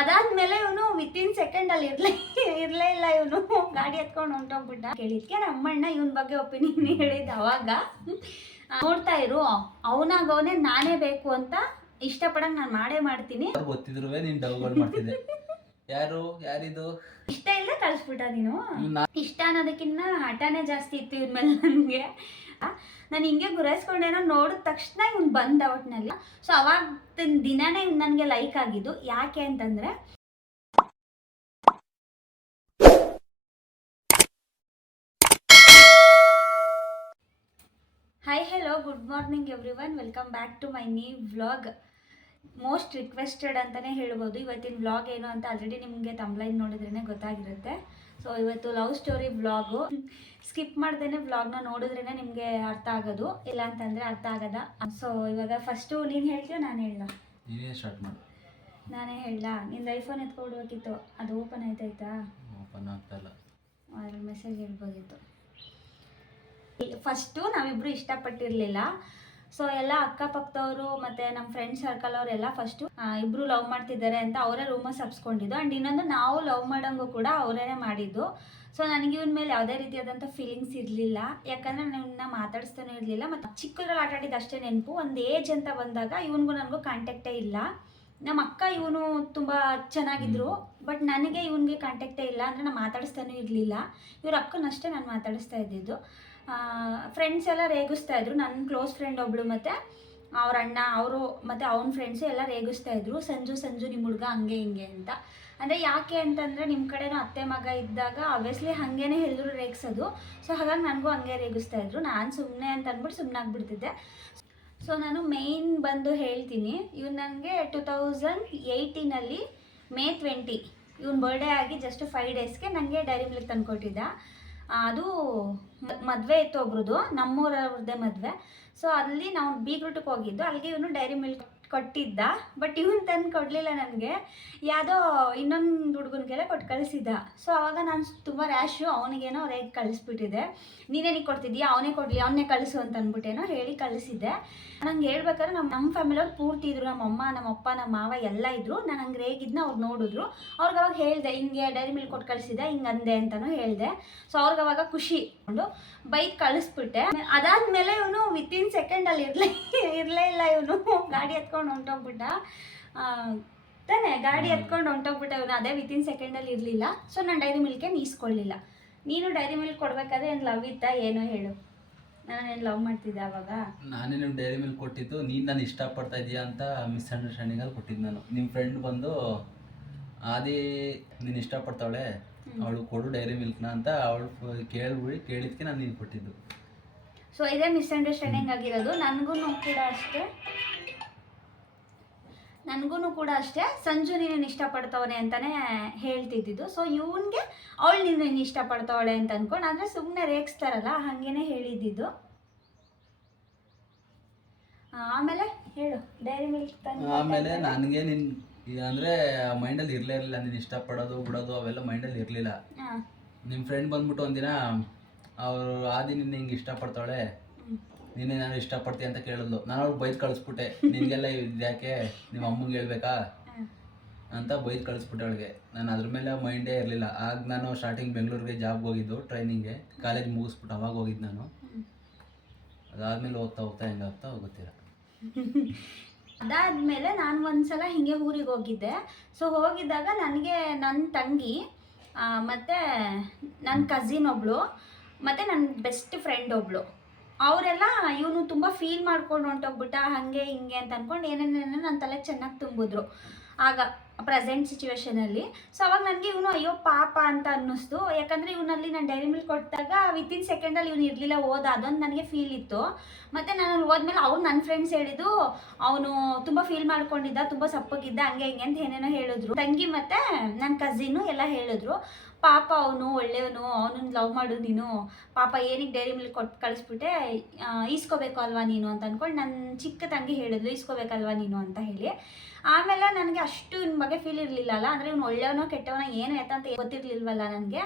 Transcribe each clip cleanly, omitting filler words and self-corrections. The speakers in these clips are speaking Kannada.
ಅದಾದ್ಮೇಲೆ ಇವನು ವಿತಿನ್ ಸೆಕೆಂಡಲ್ಲಿ ಇರಲೇ ಇಲ್ಲ. ಇವನು ಗಾಡಿ ಎತ್ಕೊಂಡು ಹೊಂಟೋಗ್ಬಿಟ್ಟ. ಕೇಳಿದ್ಕೆ ನಮ್ಮಣ್ಣ ಇವನ ಬಗ್ಗೆ ಒಪಿನಿಯನ್ ಹೇಳಿದ. ಅವಾಗ ನೋಡ್ತಾ ಇರು, ಅವನಾಗವನೇ ನಾನೇ ಬೇಕು ಅಂತ ಇಷ್ಟಪಡಂಗ್ ನಾನು ಮಾಡೇ ಮಾಡ್ತೀನಿ. ಗೊತ್ತಿದ್ರು ನೀನು ಡೌಗಳು ಮಾಡ್ತಿದ್ದೆ. ಯಾರಿದು ಇಷ್ಟ ಇಲ್ಲ ಕಳಿಸ್ಬಿಟ್ಟ ನೀನು. ಇಷ್ಟ ಅನ್ನೋದಕ್ಕಿಂತ ಹಠನೇ ಜಾಸ್ತಿ ಇತ್ತು ಇವ್ರ ಮೇಲೆ ನನಗೆ. ನಾನು ಹಿಂಗೆ ಗುರಾಯಿಸ್ಕೊಂಡೇನೋ ನೋಡಿದ ತಕ್ಷಣ ಇವ್ನು ಬಂದ ಒಟ್ಟಿನಲ್ಲಿ. ಸೊ ಅವಾಗ ದಿನನೇ ಇವ್ನು ನನಗೆ ಲೈಕ್ ಆಗಿದ್ದು. ಯಾಕೆ ಅಂತಂದರೆ, hi hello good morning everyone, welcome back to my new vlog. Most requested ಅಂತಲೇ ಹೇಳ್ಬೋದು. ಇವತ್ತಿನ ವ್ಲಾಗ್ ಏನು ಅಂತ ಆಲ್ರೆಡಿ ನಿಮಗೆ ತಮ್ಲೈನ್ ನೋಡಿದ್ರೇ ಗೊತ್ತಾಗಿರುತ್ತೆ. ಸೊ ಇವತ್ತು ಲವ್ ಸ್ಟೋರಿ ವ್ಲಾಗು. ಸ್ಕಿಪ್ ಮಾಡ್ದೇನೆ ವ್ಲಾಗ್ನ ನೋಡಿದ್ರೇ ನಿಮಗೆ ಅರ್ಥ ಆಗೋದು, ಇಲ್ಲ ಅಂತಂದರೆ ಅರ್ಥ ಆಗದ. ಸೊ ಇವಾಗ ಫಸ್ಟು ನೀನು ಹೇಳ್ತೀಯೋ ನಾನು ಹೇಳ? ನೀನೇ ಸ್ಟಾರ್ಟ್ ಮಾಡು. ನಾನೇ ಹೇಳ? ನಿಂದು ಐಫೋನ್ ಎತ್ಕೊಡ್ಬೇಕಿತ್ತು, ಅದು ಓಪನ್ ಆಯ್ತಾಯ್ತಾ? ಓಪನ್ ಆಗ್ತಾಯಿಲ್ಲ. ಅದ್ರ ಮೆಸೇಜ್ ಹೇಳ್ಬೋದಿತ್ತು. ಫಸ್ಟು ನಾವಿಬ್ಬರು ಇಷ್ಟಪಟ್ಟಿರಲಿಲ್ಲ. ಸೊ ಎಲ್ಲ ಅಕ್ಕಪಕ್ಕದವರು ಮತ್ತು ನಮ್ಮ ಫ್ರೆಂಡ್ ಸರ್ಕಲ್ ಅವರೆಲ್ಲ ಫಸ್ಟು ಇಬ್ಬರು ಲವ್ ಮಾಡ್ತಿದ್ದಾರೆ ಅಂತ ಅವರೇ ರೂಮರ್ಸ್ ಹಬ್ಸ್ಕೊಂಡಿದ್ದು. ಆ್ಯಂಡ್ ಇನ್ನೊಂದು ನಾವು ಲವ್ ಮಾಡೋಂಗೂ ಕೂಡ ಅವರೇ ಮಾಡಿದ್ದು. ಸೊ ನನಗೆ ಇವನ ಮೇಲೆ ಯಾವುದೇ ರೀತಿಯಾದಂಥ ಫೀಲಿಂಗ್ಸ್ ಇರಲಿಲ್ಲ. ಯಾಕಂದರೆ ನನ್ನ ಮಾತಾಡಿಸ್ತಾನೂ ಇರಲಿಲ್ಲ. ಮತ್ತು ಚಿಕ್ಕದ್ರಲ್ಲಿ ಆಟ ಆಡಿದ್ದು ಅಷ್ಟೇ ನೆನಪು. ಒಂದು ಏಜ್ ಅಂತ ಬಂದಾಗ ಇವನಿಗೂ ನನಗೂ ಕಾಂಟ್ಯಾಕ್ಟೇ ಇಲ್ಲ. ನಮ್ಮ ಅಕ್ಕ ಇವನು ತುಂಬ ಚೆನ್ನಾಗಿದ್ರು, ಬಟ್ ನನಗೆ ಇವನಿಗೆ ಕಾಂಟ್ಯಾಕ್ಟೇ ಇಲ್ಲ. ಅಂದರೆ ನಾನು ಮಾತಾಡಿಸ್ತಾನೂ ಇರಲಿಲ್ಲ. ಇವ್ರ ಅಕ್ಕನಷ್ಟೇ ನಾನು ಮಾತಾಡಿಸ್ತಾ ಇದ್ದಿದ್ದು. ಫ್ರೆಂಡ್ಸ್ ಎಲ್ಲ ರೇಗಿಸ್ತಾ ಇದ್ರು. ನನ್ನ ಕ್ಲೋಸ್ ಫ್ರೆಂಡ್ ಒಬ್ಬಳು ಮತ್ತು ಅವ್ರ ಅಣ್ಣ ಅವರು ಮತ್ತು ಅವ್ನ ಫ್ರೆಂಡ್ಸು ಎಲ್ಲ ರೇಗಿಸ್ತಾ ಇದ್ರು, ಸಂಜು ನಿಮ್ಮ ಹುಡುಗ ಹಂಗೆ ಹಿಂಗೆ ಅಂತ. ಅಂದರೆ ಯಾಕೆ ಅಂತಂದರೆ ನಿಮ್ಮ ಕಡೆನೂ ಅತ್ತೆ ಮಗ ಇದ್ದಾಗ ಆಬ್ವಿಯಸ್ಲಿ ಹಾಗೇ ಎಲ್ಲರೂ ರೇಗಿಸೋದು. ಸೊ ಹಾಗಾಗಿ ನನಗೂ ಹಂಗೆ ರೇಗಿಸ್ತಾ ಇದ್ರು. ನಾನು ಸುಮ್ಮನೆ ಅಂತ ಅಂದ್ಬಿಟ್ಟು ಸುಮ್ಮನೆ ಆಗಿಬಿಡ್ತಿದ್ದೆ. ಸೊ ನಾನು ಮೇಯ್ನ್ ಬಂದು ಹೇಳ್ತೀನಿ, ಇವ್ನು ನನಗೆ 2018 May 20 ಇವ್ನ ಬರ್ಡೇ ಆಗಿ ಜಸ್ಟ್ 5 ಡೇಸ್ಗೆ ನನಗೆ ಡೈರಿ ಮಿಲ್ಕ್ ತಂದುಕೊಟ್ಟಿದ್ದ. ಅದು ಮದುವೆ ಇತ್ತು ಒಬ್ರದ್ದು, ನಮ್ಮೂರವ್ರದ್ದೇ ಮದುವೆ. ಸೊ ಅಲ್ಲಿ ನಾವು ಬೀಗ್ರೂಟಕ್ಕೆ ಹೋಗಿದ್ದು. ಅಲ್ಲಿಗೆ ಇವನು ಡೈರಿ ಮಿಲ್ಕ್ ಕೊಟ್ಟಿದ್ದ. ಬಟ್ ಇವನು ತಂದು ಕೊಡಲಿಲ್ಲ ನನಗೆ, ಯಾವುದೋ ಇನ್ನೊಂದು ಹುಡುಗನಿಗೆಲ್ಲ ಕೊಟ್ಟು ಕಳಿಸಿದ್ದ. ಸೊ ಆವಾಗ ನಾನು ತುಂಬ ರ್ಯಾಶು, ಅವನಿಗೇನೋ ರೇಗ್ ಕಳಿಸ್ಬಿಟ್ಟಿದೆ. ನೀನೇನಿಗೆ ಕೊಡ್ತಿದ್ದೀಯಾ, ಅವನೇ ಕೊಡಲಿ, ಅವನ್ನೇ ಕಳಿಸು ಅಂತ ಅಂದ್ಬಿಟ್ಟೇನೋ ಹೇಳಿ ಕಳಿಸಿದ್ದೆ. ನಂಗೆ ಹೇಳ್ಬೇಕಾದ್ರೆ ನಮ್ಮ ಫ್ಯಾಮಿಲಿಯವ್ರು ಪೂರ್ತಿ ಇದ್ರು. ನಮ್ಮಮ್ಮ, ನಮ್ಮಪ್ಪ, ನಮ್ಮ ಮಾವ ಎಲ್ಲ ಇದ್ದರು. ನಾನು ಹಂಗೆ ರೇಗಿದ್ನ ಅವ್ರು ನೋಡಿದ್ರು. ಅವ್ರಿಗೆ ಅವಾಗ ಹೇಳಿದೆ, ಹಿಂಗೆ ಡೈರಿ ಮಿಲ್ಕ್ ಕೊಟ್ಟು ಕಳಿಸಿದ್ದೆ, ಹಿಂಗೆ ಅಂದೆ ಅಂತಲೂ ಹೇಳಿದೆ. ಸೊ ಅವ್ರಿಗೆ ಅವಾಗ ಖುಷಿ ಕೊಂಡು ಬೈಕ್ ಕಳಿಸ್ಬಿಟ್ಟೆ. ಅದಾದಮೇಲೆ ಇವನು ವಿತಿನ್ ಸೆಕೆಂಡಲ್ಲಿ ಇರಲೇ ಇಲ್ಲ. ಇವನು ಗಾಡಿ ಎತ್ಕೊಂಡು ಹೊಂಟೋಗ್ಬಿಟ್ಟ ತಾನೆ. ಗಾಡಿ ಎತ್ಕೊಂಡು ಹೊಂಟೋಗ್ಬಿಟ್ಟ ಇವನು. ಅದೇ ವಿತಿನ್ ಸೆಕೆಂಡಲ್ಲಿ ಇರಲಿಲ್ಲ. ಸೊ ನಾನು ಡೈರಿ ಮಿಲ್ಕೇ ಈಸ್ಕೊಳ್ಳಿಲ್ಲ. ನೀನು ಡೈರಿ ಮಿಲ್ಕ್ ಕೊಡಬೇಕಾದ್ರೆ ಏನು ಲವ್ ಇತ್ತಾ ಏನೋ ಹೇಳು? ನಾನೇನು ಲವ್ ಮಾಡ್ತಿದ್ದೆ ಅವಾಗ? ನಾನೇನು ಡೈರಿ ಮಿಲ್ಕ್ ಕೊಟ್ಟಿದ್ದು, ನೀನು ನಾನು ಇಷ್ಟಪಡ್ತಾ ಇದೆಯಾ ಅಂತ ಮಿಸ್ಅಂಡರ್ಸ್ಟ್ಯಾಂಡಿಂಗಲ್ಲಿ ಕೊಟ್ಟಿದ್ದು ನಾನು. ನಿಮ್ಮ ಫ್ರೆಂಡ್ ಬಂದು ಆದಿ ನೀನು ಇಷ್ಟಪಡ್ತಾವಳೆ, ಅವಳು ಕೊಡು ಡೈರಿ ಮಿಲ್ಕ್ನ ಅಂತ ಅವಳು ಕೇಳಿದ್ಕೆ ನಾನು ನೀನು ಕೊಟ್ಟಿದ್ದು. ಸೊ ಇದೇ ಮಿಸ್ಅಂಡರ್ಸ್ಟ್ಯಾಂಡಿಂಗ್ ಆಗಿರೋದು. ನನಗೂ ಕೂಡ ಅಷ್ಟೇ ಸಂಜು ನೀನು ಇಷ್ಟಪಡ್ತವನೆ ಅಂತಲೇ ಹೇಳ್ತಿದ್ದಿದ್ದು. ಸೊ ಇವನಿಗೆ ಅವಳು ನೀನು ಇಷ್ಟಪಡ್ತಾವಳೆ ಅಂತ ಅಂದ್ಕೊಂಡು, ಅಂದರೆ ಸುಮ್ಮನೆ ರೇಗಿಸ್ತಾರಲ್ಲ ಹಾಗೇನೆ ಹೇಳಿದ್ದಿದ್ದು. ಆಮೇಲೆ ಹೇಳು, ಡೈರಿ ಮಿಲ್ಕ್ ತಂದು ಆಮೇಲೆ ನನಗೆ ನಿನ್ನ ಅಂದರೆ ಮೈಂಡಲ್ಲಿ ಇರಲಿಲ್ಲ. ನೀನು ಇಷ್ಟಪಡೋದು ಬಿಡೋದು ಅವೆಲ್ಲ ಮೈಂಡಲ್ಲಿ ಇರಲಿಲ್ಲ. ನಿಮ್ಮ ಫ್ರೆಂಡ್ ಬಂದ್ಬಿಟ್ಟು ಒಂದಿನ ಅವರು ಆದಿ ನಿನ್ನ ಹಿಂಗೆ ಇಷ್ಟಪಡ್ತಾಳೆ, ನೀನೇ ನಾನು ಇಷ್ಟಪಡ್ತೀನಿ ಅಂತ ಕೇಳಿದ್ಲು. ನಾನು ಅವ್ಳು ಬೈದು ಕಳಿಸ್ಬಿಟ್ಟೆ, ನಿನಗೆಲ್ಲ ಇದ್ಯಾಕೆ ನಿಮ್ಮ ಅಮ್ಮಂಗೆ ಹೇಳ್ಬೇಕಾ ಅಂತ ಬೈದು ಕಳಿಸ್ಬಿಟ್ಟೆ ಅವಳಿಗೆ. ನಾನು ಅದ್ರ ಮೇಲೆ ಮೈಂಡೇ ಇರಲಿಲ್ಲ. ಆಗ ನಾನು ಸ್ಟಾರ್ಟಿಂಗ್ ಬೆಂಗಳೂರಿಗೆ ಜಾಬ್ಗೆ ಹೋಗಿದ್ದು, ಟ್ರೈನಿಂಗ್ಗೆ. ಕಾಲೇಜ್ ಮುಗಿಸ್ಬಿಟ್ಟು ಅವಾಗ ಹೋಗಿದ್ದು ನಾನು. ಅದಾದಮೇಲೆ ಹೋಗ್ತಾ ಹೆಂಗಾಗ್ತಾ ಗೊತ್ತಿಲ್ಲ. ಅದಾದಮೇಲೆ ನಾನು ಒಂದ್ಸಲ ಹಿಂಗೆ ಊರಿಗೆ ಹೋಗಿದ್ದೆ. ಸೊ ಹೋಗಿದ್ದಾಗ ನನಗೆ ನನ್ನ ತಂಗಿ ಮತ್ತು ನನ್ನ ಕಝಿನ್ ಒಬ್ಬಳು ಮತ್ತು ನನ್ನ ಬೆಸ್ಟ್ ಫ್ರೆಂಡ್ ಒಬ್ಬಳು, ಅವರೆಲ್ಲ ಇವನು ತುಂಬ ಫೀಲ್ ಮಾಡ್ಕೊಂಡು ಹೊಂಟೋಗ್ಬಿಟ್ಟ ಹಾಗೆ ಹಿಂಗೆ ಅಂತ ಅಂದ್ಕೊಂಡು ಏನೇನೇನೋ ನನ್ನ ತಲೆಗೆ ಚೆನ್ನಾಗಿ ತುಂಬಿದ್ರು ಆಗ ಪ್ರೆಸೆಂಟ್ ಸಿಚುವೇಷನಲ್ಲಿ. ಸೊ ಅವಾಗ ನನಗೆ ಇವನು ಅಯ್ಯೋ ಪಾಪ ಅಂತ ಅನ್ನಿಸ್ತು. ಯಾಕಂದರೆ ಇವನಲ್ಲಿ ನಾನು ಡೈರಿ ಮಿಲ್ಕ್ ಕೊಟ್ಟಾಗ ವಿತಿನ್ ಸೆಕೆಂಡಲ್ಲಿ ಇವನು ಇರಲಿಲ್ಲ, ಹೋದ. ಅದೊಂದು ನನಗೆ ಫೀಲ್ ಇತ್ತು. ಮತ್ತು ನಾನು ಅಲ್ಲಿ ಹೋದ್ಮೇಲೆ ಅವ್ರು ನನ್ನ ಫ್ರೆಂಡ್ಸ್ ಹೇಳಿದ್ದು, ಅವನು ತುಂಬ ಫೀಲ್ ಮಾಡ್ಕೊಂಡಿದ್ದ, ತುಂಬ ಸಪ್ಪಗಿದ್ದ, ಹಂಗೆ ಹಿಂಗೆ ಅಂತ ಏನೇನೋ ಹೇಳಿದ್ರು. ತಂಗಿ ಮತ್ತು ನನ್ನ ಕಝಿನ್ನು ಎಲ್ಲ ಹೇಳಿದ್ರು, ಪಾಪ ಅವನು ಒಳ್ಳೆಯವನು, ಅವನನ್ನು ಲವ್ ಮಾಡು ನೀನು, ಪಾಪ ಏನಕ್ಕೆ ಡೈರಿ ಮಿಲ್ಕ್ ಕೊಟ್ಟು ಕಳಿಸ್ಬಿಟ್ಟೆ, ಈಸ್ಕೋಬೇಕು ಅಲ್ವಾ ನೀನು ಅಂತ ಅಂದ್ಕೊಂಡು ನನ್ನ ಚಿಕ್ಕ ತಂಗಿ ಹೇಳಿದ್ಲು, ಈಸ್ಕೋಬೇಕಲ್ವಾ ನೀನು ಅಂತ ಹೇಳಿ. ಆಮೇಲೆ ನನಗೆ ಅಷ್ಟು ಇವ್ನ ಬಗ್ಗೆ ಫೀಲ್ ಇರಲಿಲ್ಲಲ್ಲ, ಅಂದರೆ ಇವ್ನು ಒಳ್ಳೆಯವನೋ ಕೆಟ್ಟವನ ಏನು ಎತ್ತ ಅಂತ ಗೊತ್ತಿರಲಿಲ್ವಲ್ಲ ನನಗೆ.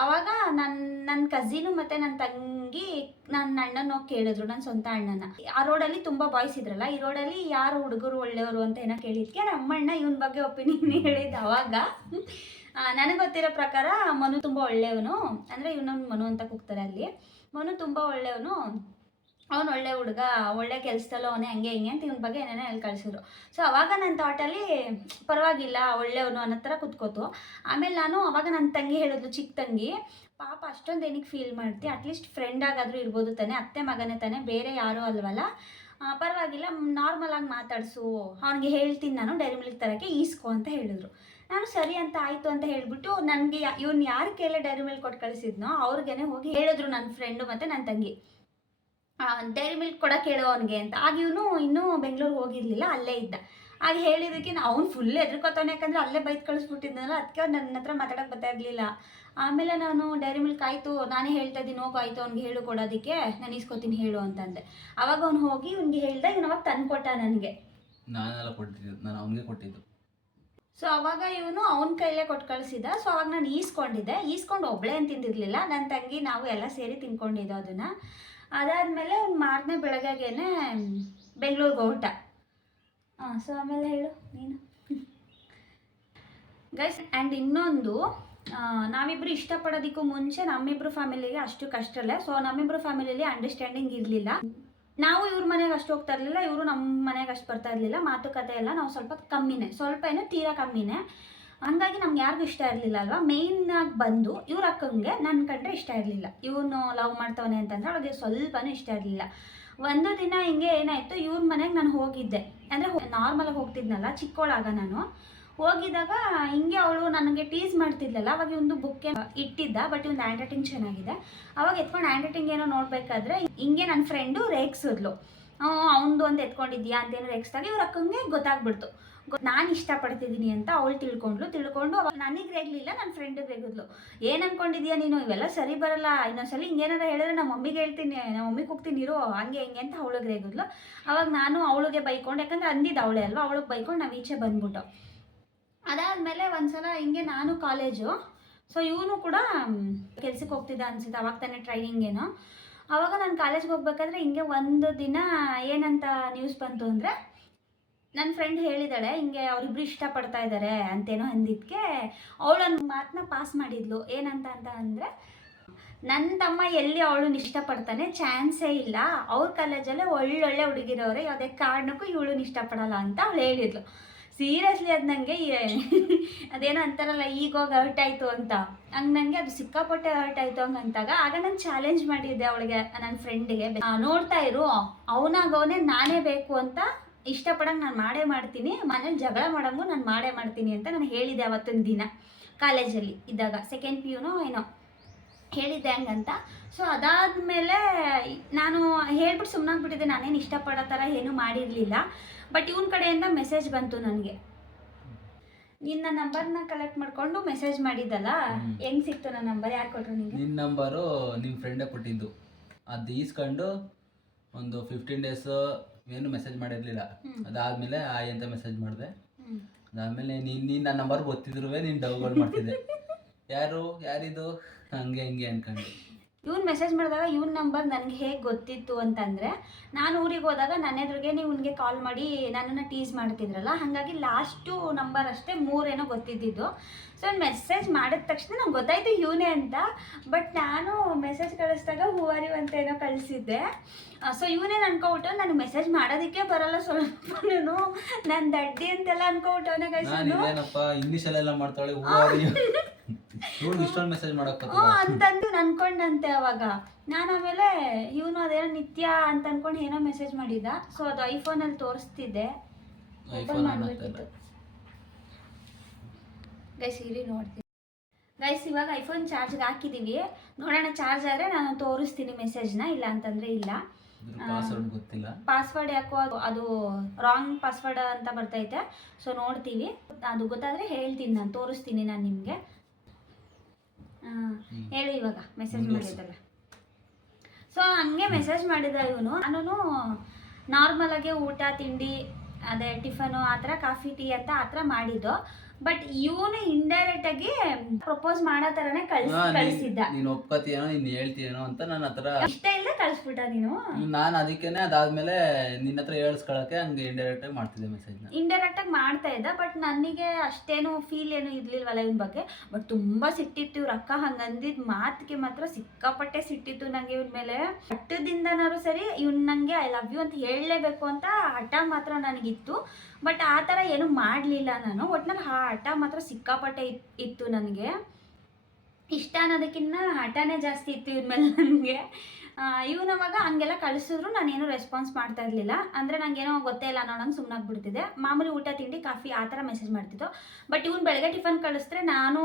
ಆವಾಗ ನನ್ನ ಕಝಿನು ಮತ್ತು ನನ್ನ ತಂಗಿ ನನ್ನ ಅಣ್ಣನ ಹೋಗಿ ಕೇಳಿದ್ರು, ನನ್ನ ಸ್ವಂತ ಅಣ್ಣನ. ಆ ರೋಡಲ್ಲಿ ತುಂಬ ಬಾಯ್ಸ್ ಇದ್ರಲ್ಲ, ಈ ರೋಡಲ್ಲಿ ಯಾರು ಹುಡುಗರು ಒಳ್ಳೆಯವರು ಅಂತ ಏನೋ ಕೇಳಿದ್ಕೆ ನಮ್ಮಣ್ಣ ಇವನ ಬಗ್ಗೆ ಒಪಿನಿಯನ್ ಹೇಳಿದ್ದು. ಅವಾಗ ನನಗೆ ಗೊತ್ತಿರೋ ಪ್ರಕಾರ ಮನು ತುಂಬ ಒಳ್ಳೆಯವನು, ಅಂದರೆ ಇವನವ್ನು ಮನು ಅಂತ ಕೂಗ್ತಾರೆ ಅಲ್ಲಿ. ಮನು ತುಂಬ ಒಳ್ಳೆಯವನು, ಅವನು ಒಳ್ಳೆ ಹುಡುಗ, ಒಳ್ಳೆ ಕೆಲಸದಲ್ಲೂ ಅವನೇ, ಹಂಗೆ ಹಿಂಗೆ ಅಂತ ಇವನ ಬಗ್ಗೆ ಏನೇನೋ ಹೇಳಿ ಕಳಿಸಿದ್ರು. ಸೊ ಅವಾಗ ನನ್ನ ಥಾಟಲ್ಲಿ ಪರವಾಗಿಲ್ಲ ಒಳ್ಳೆಯವನು ಅನ್ನೋ ಥರ ಕೂತ್ಕೋತು. ಆಮೇಲೆ ನಾನು ಅವಾಗ ನನ್ನ ತಂಗಿ ಹೇಳಿದ್ಲು, ಚಿಕ್ಕ ತಂಗಿ, ಪಾಪ ಅಷ್ಟೊಂದು ಏನಕ್ಕೆ ಫೀಲ್ ಮಾಡ್ತಿ, ಅಟ್ಲೀಸ್ಟ್ ಫ್ರೆಂಡ್ ಆಗಾದರೂ ಇರ್ಬೋದು ತಾನೆ, ಅತ್ತೆ ಮಗನೇ ತಾನೆ, ಬೇರೆ ಯಾರೂ ಅಲ್ವಲ್ಲ, ಪರವಾಗಿಲ್ಲ ನಾರ್ಮಲ್ ಆಗಿ ಮಾತಾಡಿಸು, ಅವ್ನಿಗೆ ಹೇಳ್ತೀನಿ ನಾನು ಡೈರಿ ಮಿಲ್ಕ್ ತರೋಕ್ಕೆ ಈಸ್ಕೊ ಅಂತ ಹೇಳಿದ್ರು. ನಾನು ಸರಿ ಅಂತ ಆಯಿತು ಅಂತ ಹೇಳಿಬಿಟ್ಟು ನನಗೆ ಇವ್ನು ಯಾರು ಕೇಳಿ ಡೈರಿ ಮಿಲ್ಕ್ ಕೊಟ್ಟು ಕಳಿಸಿದ್ನೋ ಅವ್ರಿಗೇನೆ ಹೋಗಿ ಹೇಳಿದ್ರು ನನ್ನ ಫ್ರೆಂಡು ಮತ್ತು ನನ್ನ ತಂಗಿ, ಡೈರಿ ಮಿಲ್ಕ್ ಕೊಡೋಕೆ ಹೇಳೋ ಅವನಿಗೆ ಅಂತ. ಆಗ ಇವನು ಇನ್ನೂ ಬೆಂಗಳೂರಿಗೆ ಹೋಗಿರಲಿಲ್ಲ, ಅಲ್ಲೇ ಇದ್ದ. ಆಗ ಹೇಳಿದ್ದಕ್ಕೆ ಅವ್ನು ಫುಲ್ ಎದ್ರುಕೋತಾನೆ, ಯಾಕಂದರೆ ಅಲ್ಲೇ ಬೈದು ಕಳಿಸ್ಬಿಟ್ಟಿದ್ನಲ್ಲ, ಅದಕ್ಕೆ ಅವ್ನು ನನ್ನ ಹತ್ರ ಮಾತಾಡೋಕೆ ಬರ್ತಾ ಇರಲಿಲ್ಲ. ಆಮೇಲೆ ನಾನು ಡೈರಿ ಮಿಲ್ಕ್ ಆಯಿತು, ನಾನೇ ಹೇಳ್ತಾ ಇದ್ದೀನಿ ಹೋಗು, ಆಯಿತು ಅವ್ನಿಗೆ ಹೇಳು ಕೊಡೋದಕ್ಕೆ, ನಾನು ಇಸ್ಕೊತೀನಿ ಹೇಳು ಅಂತಂದೆ. ಅವಾಗ ಅವ್ನು ಹೋಗಿ ಇವ್ನಿಗೆ ಹೇಳ್ದ, ಇವನು ಅವಾಗ ತಂದು ಕೊಟ್ಟ ನನಗೆ. ನಾನೆಲ್ಲ ಕೊಟ್ಟಿದ್ದು, ನಾನು ಅವನಿಗೆ ಕೊಟ್ಟಿದ್ದು. ಸೊ ಅವಾಗ ಇವನು ಅವನ ಕೈಲೇ ಕೊಟ್ಟು ಕಳಿಸಿದ. ಸೊ ಅವಾಗ ನಾನು ಈಸ್ಕೊಂಡು ಒಬ್ಬಳೇ ಏನು ತಿಂದಿರಲಿಲ್ಲ, ನನ್ನ ತಂಗಿ ನಾವು ಎಲ್ಲ ಸೇರಿ ತಿನ್ಕೊಂಡಿದ್ದು ಅದನ್ನು. ಅದಾದಮೇಲೆ ಒಂದು ಮಾರನೇ ಬೆಳಗ್ಗೆಗೇ ಬೆಂಗಳೂರಿಗೆ ಹೊರಟ. ಸೊ ಆಮೇಲೆ ಹೇಳು ನೀನು ಗೈಸ್. ಆ್ಯಂಡ್ ಇನ್ನೊಂದು, ನಾವಿಬ್ಬರು ಇಷ್ಟಪಡೋದಕ್ಕೂ ಮುಂಚೆ ನಮ್ಮಿಬ್ಬರು ಫ್ಯಾಮಿಲಿಗೆ ಅಷ್ಟು ಕಷ್ಟ ಇಲ್ಲ. ಸೊ ನಮ್ಮಿಬ್ಬರು ಫ್ಯಾಮಿಲಿಯಲ್ಲಿ ಅಂಡರ್ಸ್ಟ್ಯಾಂಡಿಂಗ್ ಇರಲಿಲ್ಲ. ನಾವು ಇವ್ರ ಮನೆಗೆ ಅಷ್ಟು ಹೋಗ್ತಾ ಇರಲಿಲ್ಲ, ಇವರು ನಮ್ಮ ಮನೆಗೆ ಅಷ್ಟು ಬರ್ತಾ ಇರಲಿಲ್ಲ. ಮಾತುಕತೆ ಎಲ್ಲ ನಾವು ಸ್ವಲ್ಪ ಏನೋ ತೀರಾ ಕಮ್ಮಿನೇ. ಹಂಗಾಗಿ ನಮ್ಗೆ ಯಾರಿಗೂ ಇಷ್ಟ ಇರಲಿಲ್ಲ ಅಲ್ವಾ. ಮೇಯ್ನಾಗಿ ಬಂದು ಇವ್ರ ಅಕ್ಕಂಗೆ ನನ್ನ ಕಂಡ್ರೆ ಇಷ್ಟ ಇರಲಿಲ್ಲ. ಇವನು ಲವ್ ಮಾಡ್ತವನೆ ಅಂತಂದರೆ ಅವಳಿಗೆ ಸ್ವಲ್ಪನೂ ಇಷ್ಟ ಇರಲಿಲ್ಲ. ಒಂದು ದಿನ ಹಿಂಗೆ ಏನಾಯಿತು, ಇವ್ರ ಮನೆಗೆ ನಾನು ಹೋಗಿದ್ದೆ, ಅಂದರೆ ನಾರ್ಮಲಾಗಿ ಹೋಗ್ತಿದ್ನಲ್ಲ ಚಿಕ್ಕವಳಾಗ. ನಾನು ಹೋಗಿದ್ದಾಗ ಹಿಂಗೆ ಅವಳು ನನಗೆ ಟೀಸ್ ಮಾಡ್ತಿದ್ಲಲ್ಲ, ಅವಾಗ ಒಂದು ಬುಕ್ಕೆ ಇಟ್ಟಿದ್ದ, ಬಟ್ ಒಂದು ಹ್ಯಾಂಡ್ ರೈಟಿಂಗ್ ಚೆನ್ನಾಗಿದೆ. ಅವಾಗ ಎತ್ಕೊಂಡು ಹ್ಯಾಂಡ್ ರೈಟಿಂಗ್ ಏನೋ ನೋಡಬೇಕಾದ್ರೆ ಹಿಂಗೆ ನನ್ನ ಫ್ರೆಂಡು ರೇಗ್ಸಿದ್ಲು, ಅವನದು ಅಂತ ಎತ್ಕೊಂಡಿದ್ಯಾ ಅಂತೇನೋ ರೇಗ್ಸ್ದಾಗ ಇವ್ರ ಅಕ್ಕಂಗೆ ಗೊತ್ತಾಗ್ಬಿಡ್ತು ನಾನು ಇಷ್ಟಪಡ್ತಿದ್ದೀನಿ ಅಂತ. ಅವಳು ತಿಳ್ಕೊಂಡು ಅವಾಗ ನನಗೆ ರೇಗಲಿಲ್ಲ, ನನ್ನ ಫ್ರೆಂಡಿಗೆ ರೇಗಿದ್ಲು. ಏನು ಅನ್ಕೊಂಡಿದ್ಯಾ ನೀನು, ಇವೆಲ್ಲ ಸರಿ ಬರಲ್ಲ, ಇನ್ನೊಂದ್ಸಲ ಹಿಂಗೇನಾರ ಹೇಳಿದ್ರೆ ನಮ್ಮ ಮಮ್ಮಿಗೆ ಹೇಳ್ತೀನಿ, ನಮ್ಮ ಮಮ್ಮಿಗೆ ಹೋಗ್ತೀನಿ ಇರೋ, ಹಂಗೆ ಹಿಂಗೆ ಅಂತ ಅವಳಿಗೆ ರೇಗಿದ್ಲು. ಅವಾಗ ನಾನು ಅವಳಿಗೆ ಬೈಕೊಂಡು, ಯಾಕಂದರೆ ಅಂದಿದ್ದು ಅವಳೇ ಅಲ್ವಾ, ಅವಳಿಗೆ ಬೈಕೊಂಡು ನಾವು ಈಚೆ ಬಂದ್ಬಿಟ್ಟು. ಅದಾದಮೇಲೆ ಒಂದ್ಸಲ ಹಿಂಗೆ ನಾನು ಕಾಲೇಜು, ಸೊ ಇವನು ಕೂಡ ಕೆಲ್ಸಕ್ಕೆ ಹೋಗ್ತಿದ್ದ ಅನ್ಸುತ್ತೆ, ಅವಾಗ ತಾನೇ ಟ್ರೈನಿಂಗ್ ಏನೋ. ಆವಾಗ ನಾನು ಕಾಲೇಜ್ಗೆ ಹೋಗ್ಬೇಕಾದ್ರೆ ಹಿಂಗೆ ಒಂದು ದಿನ ಏನಂತ ನ್ಯೂಸ್ ಬಂತು ಅಂದರೆ, ನನ್ನ ಫ್ರೆಂಡ್ ಹೇಳಿದಾಳೆ ಹಿಂಗೆ ಅವರಿಬ್ರು ಇಷ್ಟಪಡ್ತಾ ಇದ್ದಾರೆ ಅಂತೇನೋ ಅಂದಿದ್ದಕ್ಕೆ ಅವಳೊಂದು ಮಾತನ್ನ ಪಾಸ್ ಮಾಡಿದ್ಲು. ಏನಂತ ಅಂದರೆ, ನನ್ನ ತಮ್ಮ ಎಲ್ಲಿ ಅವಳನ್ನ ಇಷ್ಟಪಡ್ತಾನೆ, ಚಾನ್ಸೇ ಇಲ್ಲ, ಅವ್ರ ಕಾಲೇಜಲ್ಲೇ ಒಳ್ಳೊಳ್ಳೆ ಹುಡುಗಿರೋರೆ, ಯಾವುದೇ ಕಾರಣಕ್ಕೂ ಇವಳನ್ನ ಇಷ್ಟಪಡಲ್ಲ ಅಂತ ಅವಳು ಹೇಳಿದ್ಲು. ಸೀರಿಯಸ್ಲಿ ಅದು ನನಗೆ ಅದೇನೋ ಅಂತಾರಲ್ಲ ಈಗೋಗಿ ಹರ್ಟ್ ಆಯಿತು ಅಂತ, ಹಂಗೆ ನನಗೆ ಅದು ಸಿಕ್ಕಾಪಟ್ಟೆ ಹರ್ಟ್ ಆಯಿತು ಹಂಗಂತಾಗ. ಆಗ ನಾನು ಚಾಲೆಂಜ್ ಮಾಡಿದ್ದೆ ಅವಳಿಗೆ, ನನ್ನ ಫ್ರೆಂಡಿಗೆ, ನೋಡ್ತಾ ಇರು, ಅವನಾಗವನೇ ನಾನೇ ಬೇಕು ಅಂತ ಇಷ್ಟಪಡಂಗೆ ನಾನು ಮಾಡೇ ಮಾಡ್ತೀನಿ, ಮನೇಲಿ ಜಗಳ ಮಾಡಂಗೂ ನಾನು ಮಾಡೇ ಮಾಡ್ತೀನಿ ಅಂತ ನಾನು ಹೇಳಿದ್ದೆ ಅವತ್ತೊಂದು ದಿನ ಕಾಲೇಜಲ್ಲಿ ಇದ್ದಾಗ, ಸೆಕೆಂಡ್ PU ಏನೋ ಹೇಳಿದ್ದೆ ಹಂಗಂತ. ಸೊ ಅದಾದಮೇಲೆ ನಾನು ಹೇಳ್ಬಿಟ್ಟು ಸುಮ್ಮನಾಗ್ಬಿಟ್ಟಿದ್ದೆ, ನಾನೇನು ಇಷ್ಟಪಡೋ ಥರ ಏನೂ ಮಾಡಿರಲಿಲ್ಲ. ಬಟ್ ಇವನ ಕಡೆಯಿಂದ ಮೆಸೇಜ್ ಬಂತು ನನಗೆ, ನಿನ್ನ ನಂಬರ್ನ ಕಲೆಕ್ಟ್ ಮಾಡಿಕೊಂಡು ಮೆಸೇಜ್ ಮಾಡಿದ್ದಲ್ಲ, ಹೆಂಗೆ ಸಿಕ್ತು ನನ್ನ ನಂಬರ್, ಯಾರು ಕೊಟ್ಟರು ನಿಮಗೆ? ನಿನ್ನ ನಂಬರು ನಿಮ್ಮ ಫ್ರೆಂಡೇ ಕೊಟ್ಟಿದ್ದು. ಅದು ಈಸ್ಕೊಂಡು ಒಂದು 15 ಡೇಸ್ ಏನು ಮೆಸೇಜ್ ಮಾಡಿರಲಿಲ್ಲ. ಅದಾದಮೇಲೆ ಆಯ್ ಅಂತ ಮೆಸೇಜ್ ಮಾಡಿದೆ. ಅದಾದಮೇಲೆ ನೀನು ನನ್ನ ನಂಬರ್ ಗೊತ್ತಿದ್ರು ನೀನು ಡೌನ್ಲೋಡ್ ಮಾಡ್ತಿದ್ದೆ, ಯಾರಿದು ಹಂಗೆ ಹಿಂಗೆ ಅನ್ಕೊಂಡು. ಇವ್ನು ಮೆಸೇಜ್ ಮಾಡಿದಾಗ ಇವ್ನ ನಂಬರ್ ನನಗೆ ಹೇಗೆ ಗೊತ್ತಿತ್ತು ಅಂತಂದರೆ, ನಾನು ಊರಿಗೆ ಹೋದಾಗ ನನ್ನ ಎದುರಿಗೆ ಇವನಿಗೆ ಕಾಲ್ ಮಾಡಿ ನನ್ನನ್ನು ಟೀಸ್ ಮಾಡ್ತಿದ್ರಲ್ಲ, ಹಾಗಾಗಿ ಲಾಸ್ಟು ನಂಬರ್ ಅಷ್ಟೇ 3 ಏನೋ ಗೊತ್ತಿದ್ದಿದ್ದು. ಸೊ ಮೆಸೇಜ್ ಮಾಡಿದ ತಕ್ಷಣ ನಂಗೆ ಗೊತ್ತಾಯಿತು ಇವನೇ ಅಂತ. ಬಟ್ ನಾನು ಮೆಸೇಜ್ ಕಳಿಸಿದಾಗ ಹೂವಾರಿ ಅಂತ ಏನೋ ಕಳಿಸಿದ್ದೆ. ಸೊ ಇವನೇನು ಅನ್ಕೊಬಿಟ್ಟು ನನಗೆ ಮೆಸೇಜ್ ಮಾಡೋದಕ್ಕೆ ಬರಲ್ಲ ಸ್ವಲ್ಪನೂ, ನಾನು ದಡ್ಡಿ ಅಂತೆಲ್ಲ ಅನ್ಕೊಬಿಟ್ಟವನೇ ಏನಪ್ಪ ಇಂಗ್ಲೀಷಲ್ಲೆಲ್ಲ ಮಾಡ್ತಾಳೆ ಇಷ್ಟೊಂದು ಮೆಸೇಜ್ ಅಂತಂದು ಅನ್ಕೊಂಡಂತೆ. ಅವಾಗ ನಾನು ಆಮೇಲೆ ಇವನು ಅದೇನೋ ನಿತ್ಯ ಅಂತ ಅನ್ಕೊಂಡು ಏನೋ ಮೆಸೇಜ್ ಮಾಡಿದ್ದ. ಸೊ ಅದು ಐಫೋನಲ್ಲಿ ತೋರಿಸ್ತಿದ್ದೆ, ಓಪನ್ ಮಾಡ್ಬೇಕಿತ್ತು. ಗೈಸ್ ಇಲ್ಲಿ ನೋಡ್ತೀನಿ ಗೈಸ್, ಇವಾಗ ಐಫೋನ್ ಚಾರ್ಜ್ಗೆ ಹಾಕಿದ್ದೀವಿ, ನೋಡೋಣ ಚಾರ್ಜ್ ಆದರೆ ನಾನು ತೋರಿಸ್ತೀನಿ ಮೆಸೇಜ್ನ, ಇಲ್ಲ ಅಂತಂದರೆ ಇಲ್ಲ. ಪಾಸ್ವರ್ಡ್ ಯಾಕೋ ಅದು ರಾಂಗ್ ಪಾಸ್ವರ್ಡ್ ಅಂತ ಬರ್ತೈತೆ. ಸೊ ನೋಡ್ತೀವಿ, ಅದು ಗೊತ್ತಾದರೆ ಹೇಳ್ತೀನಿ, ನಾನು ತೋರಿಸ್ತೀನಿ ನಾನು ನಿಮಗೆ. ಹೇಳಿ ಇವಾಗ ಮೆಸೇಜ್ ಮಾಡಿದ್ದಲ್ಲ. ಸೊ ಹಂಗೆ ಮೆಸೇಜ್ ಮಾಡಿದ ಇವನು. ನಾನು ನಾರ್ಮಲಾಗೆ ಊಟ ತಿಂಡಿ, ಅದೇ ಟಿಫನು ಆ ಥರ, ಕಾಫಿ ಟೀ ಅಂತ ಆ ಥರ ಮಾಡಿದ್ದು. ಬಟ್ ಇವನು ಇಂಡೈರೆಕ್ಟ್ ಆಗಿ ಪ್ರಪೋಸ್ ಮಾಡೋ ತರನೇ ಕಳಿಸಿದ್ದ. ನೀನು ಒಪ್ಕೋತೀಯನೋ ನೀನು ಹೇಳ್ತೀಯನೋ ಅಂತ ನನ್ನ ಹತ್ರ ಇಷ್ಟ ಇಲ್ಲದೆ ಕಳಿಸ್ಬಿಟ್ಟ ನೀನು. ನಾನು ಅದಕ್ಕೇನೆ ಅದಾದ್ಮೇಲೆ ನಿನ್ನ ಹತ್ರ ಹೇಳ್ಸ್ಕೊಳಕ್ಕೆ ಹಂಗೆ ಇಂಡೈರೆಕ್ಟ್ ಆಗಿ ಮಾಡ್ತಿದ್ದೆ ಮೆಸೇಜ್ನ. ಇಂಡೈರೆಕ್ಟ್ ಆಗಿ ಮಾಡ್ತಾ ಇದ್ದ, ಬಟ್ ನನಗೆ ಅಷ್ಟೇನು ಫೀಲ್ ಏನು ಇರ್ಲಿಲ್ವಲ್ಲ ಇವನ್ ಬಗ್ಗೆ. ಬಟ್ ತುಂಬಾ ಸಿಟ್ಟಿತ್ತು ಇವ್ರ ಅಕ್ಕ ಹಂಗ ಅಂದಿದ್ ಮಾತಿಗೆ ಮಾತ್ರ ಸಿಕ್ಕಾಪಟ್ಟೆ ಸಿಟ್ಟಿತ್ತು ನಂಗೆ ಇವನ್ ಮೇಲೆ. ಹಟ್ಟದಿಂದನಾರು ಸರಿ ಇವ್ನ ನಂಗೆ ಐ ಲವ್ ಯು ಅಂತ ಹೇಳಲೇಬೇಕು ಅಂತ ಹಠ ಮಾತ್ರ ನನಗಿತ್ತು. ಬಟ್ ಆ ಥರ ಏನು ಮಾಡಲಿಲ್ಲ ನಾನು. ಒಟ್ನಲ್ಲಿ ಆ ಹಠ ಮಾತ್ರ ಸಿಕ್ಕಾಪಟ್ಟೆ ಇತ್ತು ನನಗೆ. ಇಷ್ಟ ಅನ್ನೋದಕ್ಕಿಂತ ಹಠನೇ ಜಾಸ್ತಿ ಇತ್ತು ಇವ್ರ ಮೇಲೆ ನನಗೆ. ಇವನವಾಗ ಹಂಗೆಲ್ಲ ಕಳಿಸಿದ್ರು ನಾನೇನು ರೆಸ್ಪಾನ್ಸ್ ಮಾಡ್ತಾ ಇರಲಿಲ್ಲ. ಅಂದರೆ ನನಗೇನೋ ಗೊತ್ತೇ ಇಲ್ಲ ನೋಡಂಗೆ ಸುಮ್ಮನಾಗ್ಬಿಡ್ತಿದ್ದೆ. ಮಾಮೂಲಿ ಊಟ ತಿಂಡಿ ಕಾಫಿ ಆ ಥರ ಮೆಸೇಜ್ ಮಾಡ್ತಿದ್ದು. ಬಟ್ ಇವ್ನು ಬೆಳಗ್ಗೆ ಟಿಫನ್ ಕಳಿಸಿದ್ರೆ ನಾನು